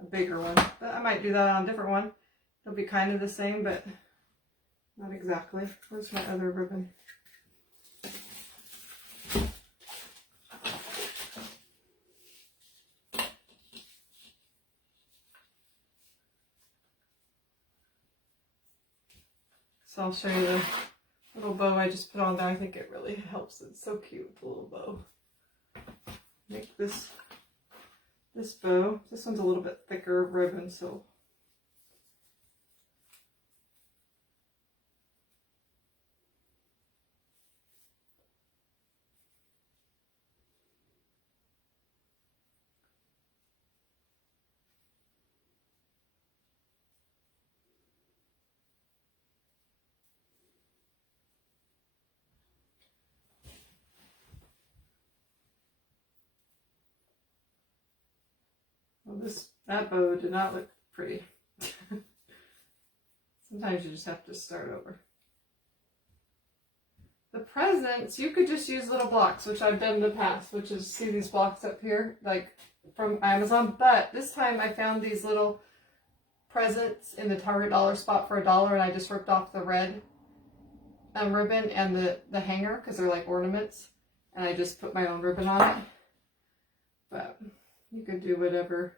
a bigger one. But I might do that on a different one. It'll be kind of the same, but not exactly. Where's my other ribbon? So I'll show you the little bow I just put on there. I think it really helps. It's so cute with the little bow. Make this bow. This one's a little bit thicker ribbon, so well, that bow did not look pretty. Sometimes you just have to start over. The presents, you could just use little blocks, which I've done in the past, which is see these blocks up here, like from Amazon. But this time I found these little presents in the Target dollar spot for $1, and I just ripped off the red ribbon and the hanger because they're like ornaments, and I just put my own ribbon on it. But you could do whatever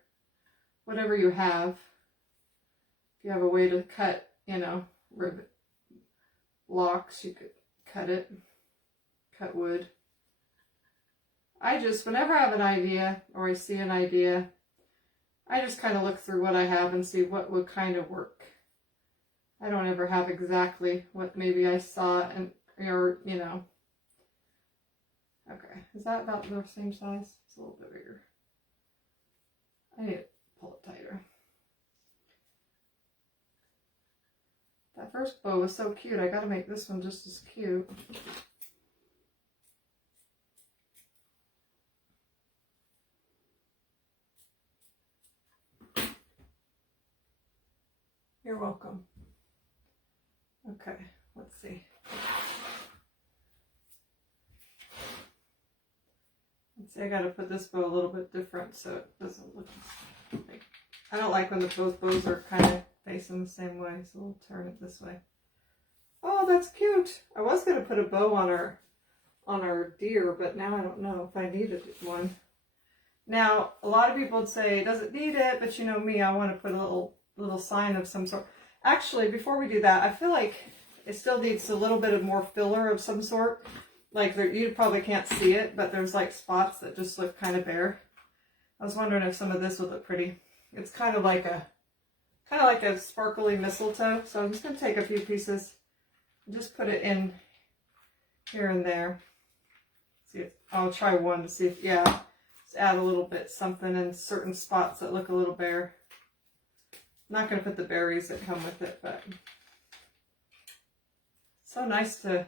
you have. If you have a way to cut, you know, ribbon blocks, you could cut wood. I just, whenever I have an idea or I see an idea, I just kind of look through what I have and see what would kind of work. I don't ever have exactly what maybe I saw and, or, you know. Okay, is that about the same size? It's a little bit bigger. I need to pull it tighter. That first bow was so cute. I gotta make this one just as cute. You're welcome. Okay, let's see. Let's see, I gotta put this bow a little bit different so it doesn't look like, I don't like when both bows are kind of facing the same way, so we'll turn it this way. Oh, that's cute. I was gonna put a bow on our deer, but now I don't know if I needed one. Now, a lot of people would say, does it need it? But you know me, I want to put a little sign of some sort. Actually, before we do that, I feel like it still needs a little bit of more filler of some sort. Like you probably can't see it, but there's like spots that just look kind of bare. I was wondering if some of this would look pretty. It's kind of like a sparkly mistletoe. So I'm just going to take a few pieces and just put it in here and there. See if, I'll try one to see if, yeah, just add a little bit something in certain spots that look a little bare. I'm not going to put the berries that come with it, but it's so nice to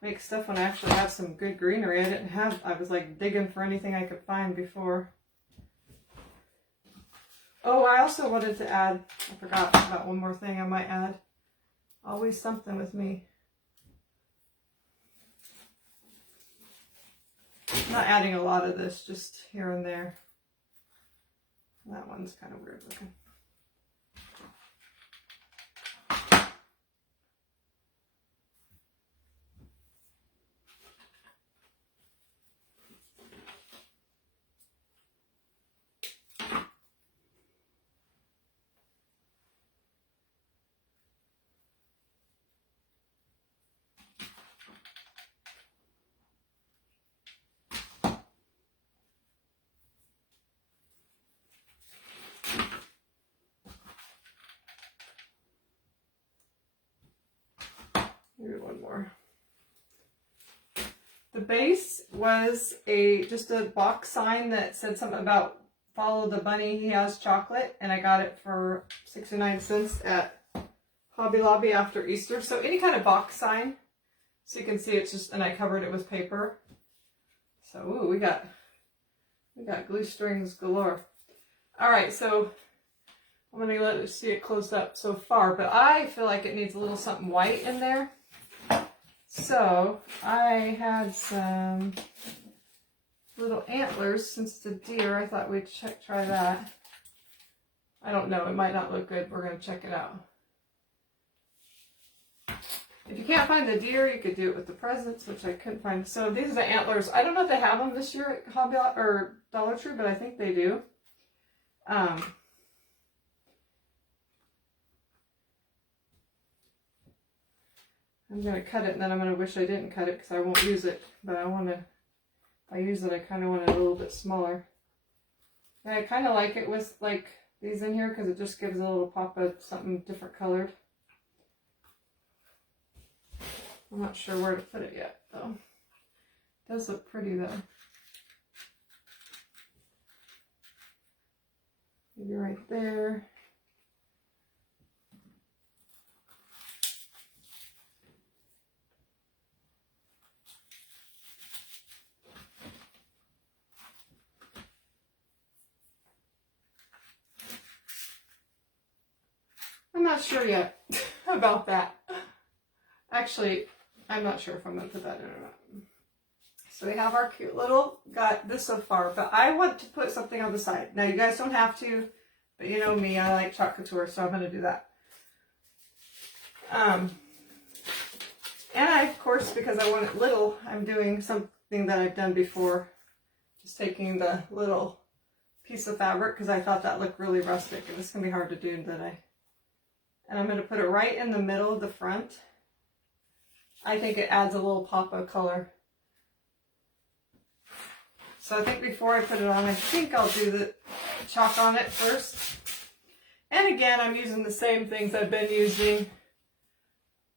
make stuff when I actually have some good greenery. I was like digging for anything I could find before. Oh, I also wanted to add, I forgot about one more thing I might add. Always something with me. I'm not adding a lot of this, just here and there. That one's kind of weird looking. Maybe one more. The base was just a box sign that said something about follow the bunny, he has chocolate, and I got it for 69 cents at Hobby Lobby after Easter. So any kind of box sign, so you can see it's just, and I covered it with paper. So ooh, we got glue strings galore. All right, so I'm gonna let you see it close up so far, but I feel like it needs a little something white in there. So I had some little antlers. Since it's a deer, I thought we'd try that. I don't know, it might not look good. We're gonna check it out. If you can't find the deer, you could do it with the presents, which I couldn't find. So these are the antlers. I don't know if they have them this year at Hobby or Dollar Tree, but I think they do. I'm going to cut it, and then I'm going to wish I didn't cut it because I won't use it. But I want to, if I use it, I kind of want it a little bit smaller. And I kind of like it with like these in here because it just gives a little pop of something different colored. I'm not sure where to put it yet, though. It does look pretty, though. Maybe right there. I'm not sure yet about that. Actually, I'm not sure if I'm going to put that in or not. So we have our cute little, got this so far, but I want to put something on the side. Now you guys don't have to, but you know me, I like chocolate couture, so I'm going to do that. And I, of course, because I want it little, I'm doing something that I've done before. Just taking the little piece of fabric because I thought that looked really rustic and it's going to be hard to do today. And I'm going to put it right in the middle of the front. I think it adds a little pop of color. So I think before I put it on, I think I'll do the chalk on it first. And again, I'm using the same things I've been using.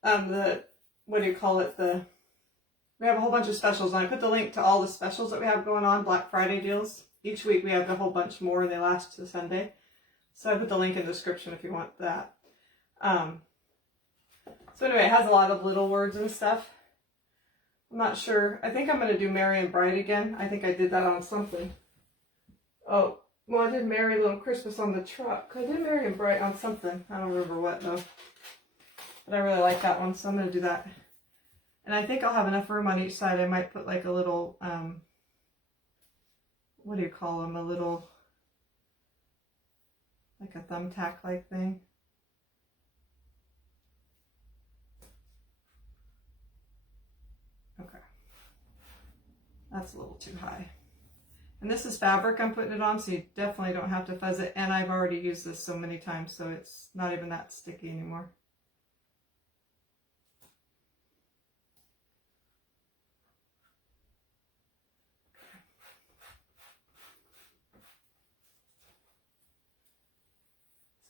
What do you call it? We have a whole bunch of specials, and I put the link to all the specials that we have going on, Black Friday deals. Each week we have a whole bunch more, and they last to Sunday. So I put the link in the description if you want that. So anyway, it has a lot of little words and stuff. I'm not sure. I think I'm going to do Merry and Bright again. I think I did that on something. Oh, well, I did Merry Little Christmas on the truck. I did Merry and Bright on something. I don't remember what, though. But I really like that one, so I'm going to do that. And I think I'll have enough room on each side. I might put like a little, what do you call them? A little, like a thumbtack-like thing. Okay. That's a little too high. And this is fabric I'm putting it on, so you definitely don't have to fuzz it. And I've already used this so many times, so it's not even that sticky anymore.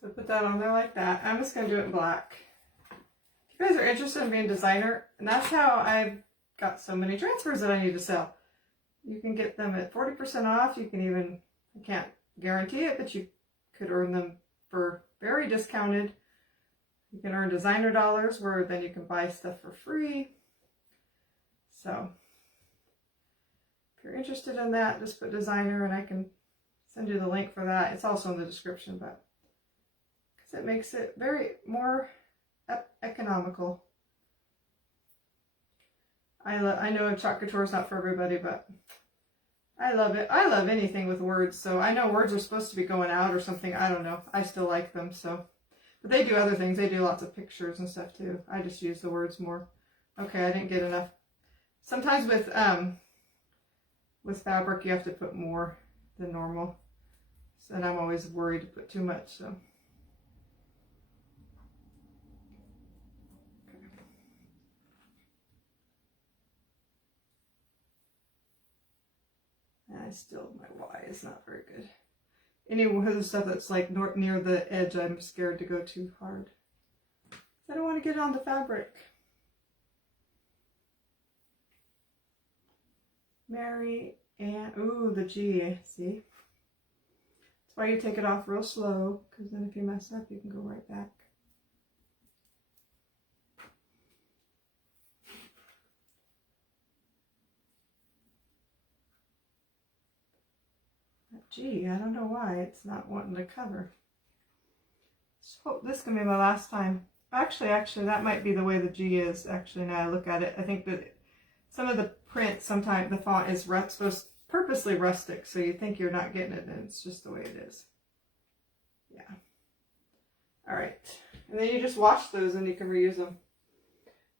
So put that on there like that. I'm just going to do it in black. If you guys are interested in being a designer, and that's how I've got so many transfers that I need to sell. You can get them at 40% off. You can even, I can't guarantee it, but you could earn them for very discounted. You can earn designer dollars where then you can buy stuff for free. So if you're interested in that, just put designer and I can send you the link for that. It's also in the description, but it makes it very more economical. I know chalk couture is not for everybody, but I love it. I love anything with words, so I know words are supposed to be going out or something. I don't know. I still like them, so. But they do other things. They do lots of pictures and stuff too. I just use the words more. Okay, I didn't get enough. Sometimes with fabric, you have to put more than normal, and I'm always worried to put too much, so. My Y is not very good. Any of the stuff that's like near the edge, I'm scared to go too hard. I don't want to get on the fabric. Mary and, ooh, the G, see? That's why you take it off real slow, because then if you mess up, you can go right back. Gee, I don't know why it's not wanting to cover. So this can be my last time. Actually, that might be the way the G is. Actually, now I look at it, I think that some of the print, sometimes the font is supposed purposely rustic, so you think you're not getting it, and it's just the way it is. Yeah. All right, and then you just wash those, and you can reuse them.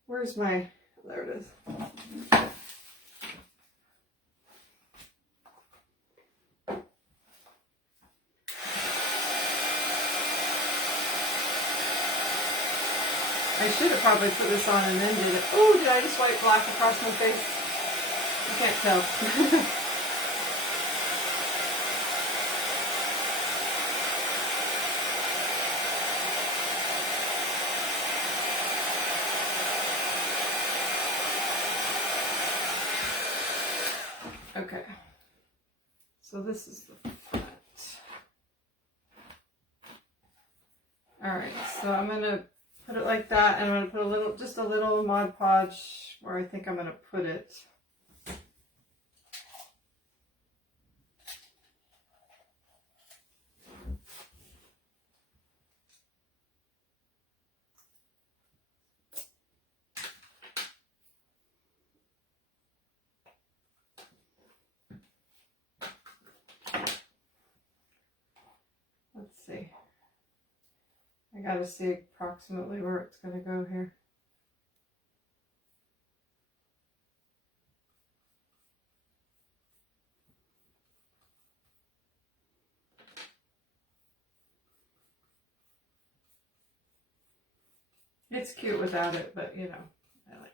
Where's my? There it is. I should have probably put this on and then did it. Oh, did I just wipe black across my face? You can't tell. Okay. So this is the front. Alright, so I'm going to put it like that, and I'm going to put just a little Mod Podge where I think I'm going to put it. Let's see. I gotta see approximately where it's gonna go here. It's cute without it, but you know, I like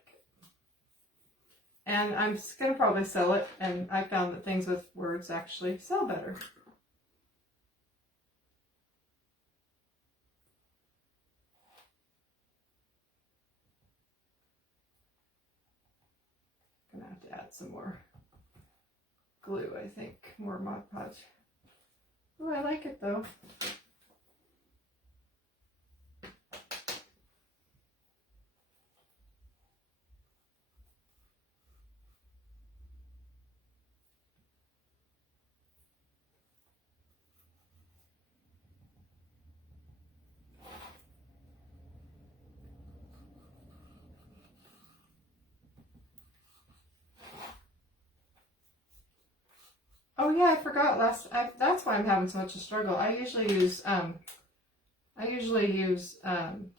it. And I'm going to probably sell it, and I found that things with words actually sell better. I'm going to have to add some more glue, I think. More Mod Podge. Oh, I like it though. Oh yeah, I forgot that's why I'm having so much of a struggle. I usually use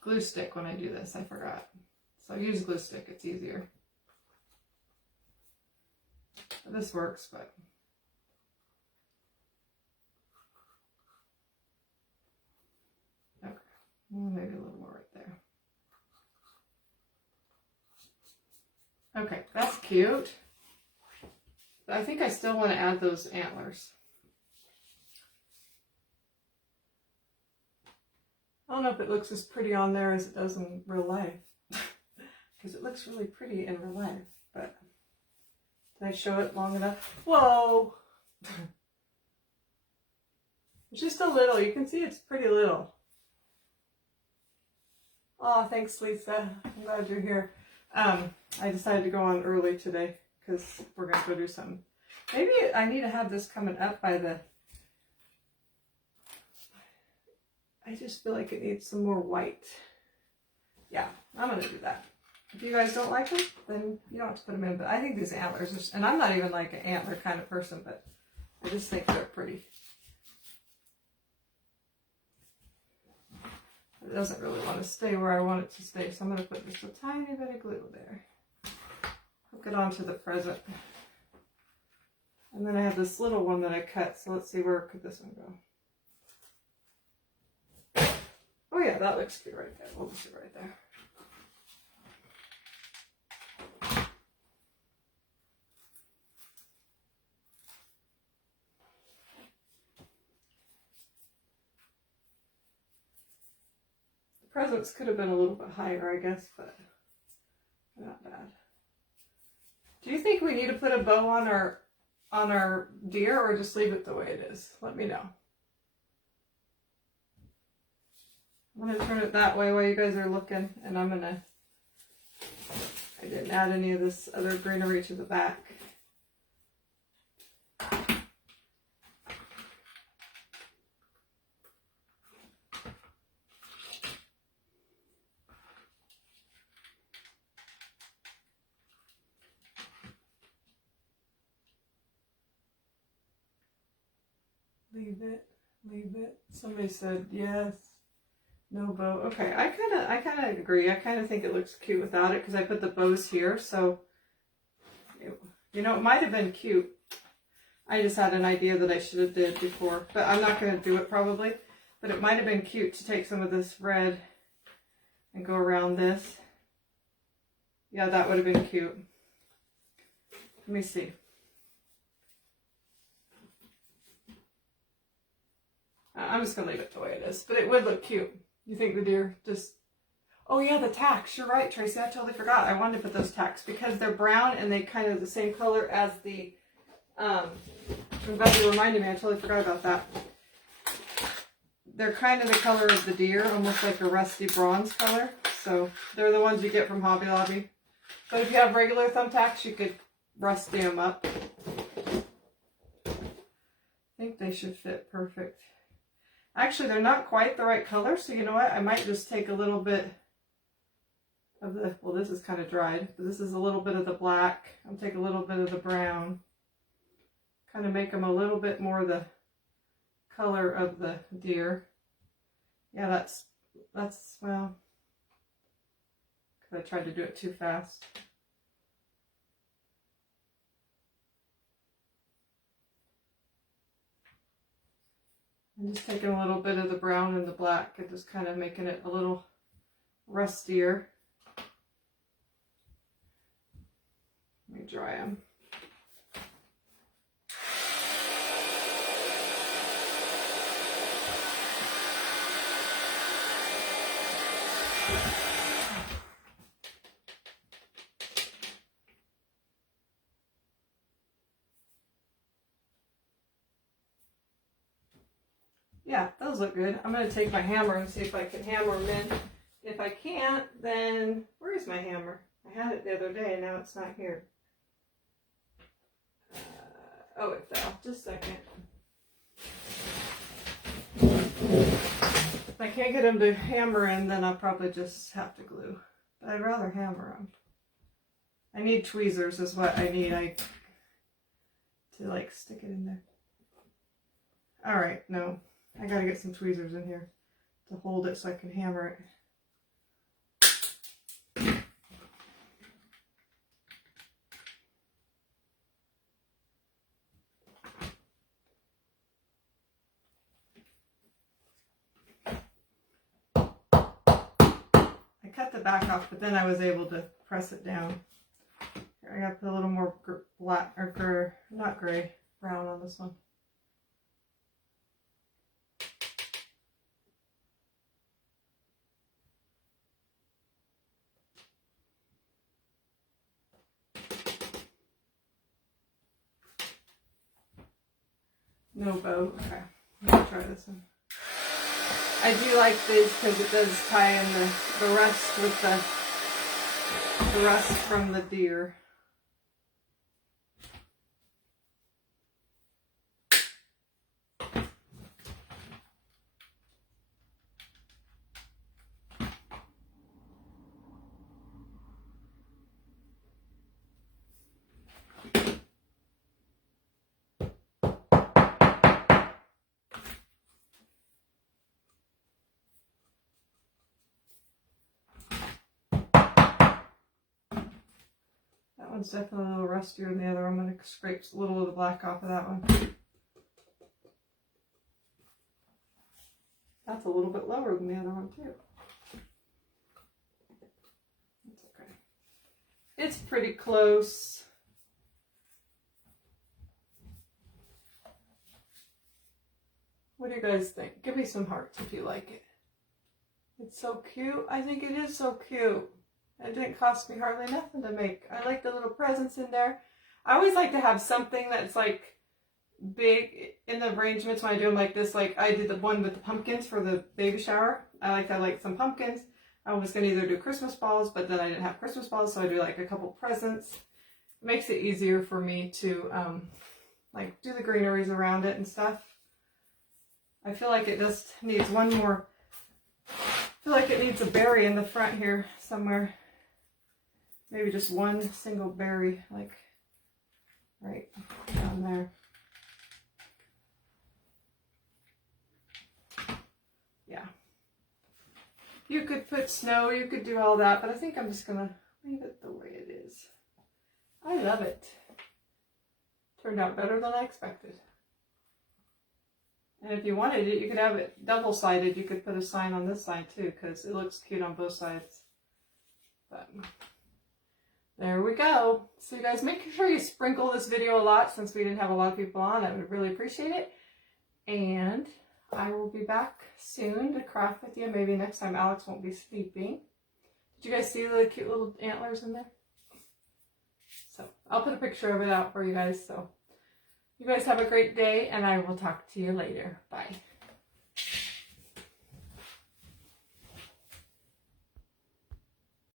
glue stick when I do this. I forgot. So I use glue stick, it's easier. This works, but okay. Maybe a little more right there. Okay, that's cute. I think I still want to add those antlers. I don't know if it looks as pretty on there as it does in real life. Because it looks really pretty in real life. But did I show it long enough? Whoa! Just a little. You can see it's pretty little. Oh, thanks, Lisa. I'm glad you're here. I decided to go on early today because we're going to go do something. Maybe I need to have this coming up by the... I just feel like it needs some more white. Yeah, I'm going to do that. If you guys don't like them, then you don't have to put them in. But I think these antlers are... And I'm not even like an antler kind of person, but I just think they're pretty. It doesn't really want to stay where I want it to stay, so I'm going to put just a tiny bit of glue there. Hook it onto the present. And then I have this little one that I cut, so let's see, where could this one go? Oh yeah, that looks good right there. We'll just do it right there. The presents could have been a little bit higher, I guess, but not bad. Do you think we need to put a bow on our deer, or just leave it the way it is? Let me know. I'm going to turn it that way while you guys are looking, and I'm going to... I didn't add any of this other greenery to the back. Leave it, leave it. Somebody said yes. No bow. Okay, I kind of agree. I kind of think it looks cute without it because I put the bows here. So, you know, it might have been cute. I just had an idea that I should have did before, but I'm not going to do it probably. But it might have been cute to take some of this red and go around this. Yeah, that would have been cute. Let me see. I'm just going to leave it the way it is, but it would look cute. You think the deer just... Oh yeah, the tacks. You're right, Tracy. I totally forgot. I wanted to put those tacks because they're brown and they kind of the same color as the... I'm glad you reminded me. I totally forgot about that. They're kind of the color of the deer, almost like a rusty bronze color. So they're the ones you get from Hobby Lobby. But if you have regular thumbtacks, you could rusty them up. I think they should fit perfect. Actually, they're not quite the right color, so you know what? I might just take a little bit of the, well, this is kind of dried, but this is a little bit of the black. I'll take a little bit of the brown. Kind of make them a little bit more the color of the deer. Yeah, that's well, because I tried to do it too fast. I'm just taking a little bit of the brown and the black and just kind of making it a little rustier. Let me dry them. Yeah, those look good. I'm going to take my hammer and see if I can hammer them in. If I can't, then where is my hammer? I had it the other day and now it's not here. Oh, it fell. Just a second. If I can't get them to hammer in, then I'll probably just have to glue. But I'd rather hammer them. I need tweezers is what I need. To like stick it in there. All right, no. I gotta get some tweezers in here to hold it so I can hammer it. I cut the back off, but then I was able to press it down. Here, I gotta put a little more black, or not gray, brown on this one. No bow. Okay, let's try this one. I do like these because it does tie in the rust with the rust from the deer. That one's definitely a little rustier than the other. I'm going to scrape a little of the black off of that one. That's a little bit lower than the other one too. That's okay. It's pretty close. What do you guys think? Give me some hearts if you like it. It's so cute. I think it is so cute. It didn't cost me hardly nothing to make. I like the little presents in there. I always like to have something that's like big in the arrangements when I do them like this. Like I did the one with the pumpkins for the baby shower. I like to have like some pumpkins. I was going to either do Christmas balls, but then I didn't have Christmas balls, so I do like a couple presents. It makes it easier for me to like do the greeneries around it and stuff. I feel like it just needs one more. I feel like it needs a berry in the front here somewhere. Maybe just one single berry, like right down there. Yeah. You could put snow, you could do all that, but I think I'm just gonna leave it the way it is. I love it. Turned out better than I expected. And if you wanted it, you could have it double-sided. You could put a sign on this side too, because it looks cute on both sides. But there we go. So you guys, make sure you sprinkle this video a lot since we didn't have a lot of people on. I would really appreciate it. And I will be back soon to craft with you. Maybe next time Alex won't be sleeping. Did you guys see the cute little antlers in there? So I'll put a picture of it out for you guys. So you guys have a great day and I will talk to you later. Bye.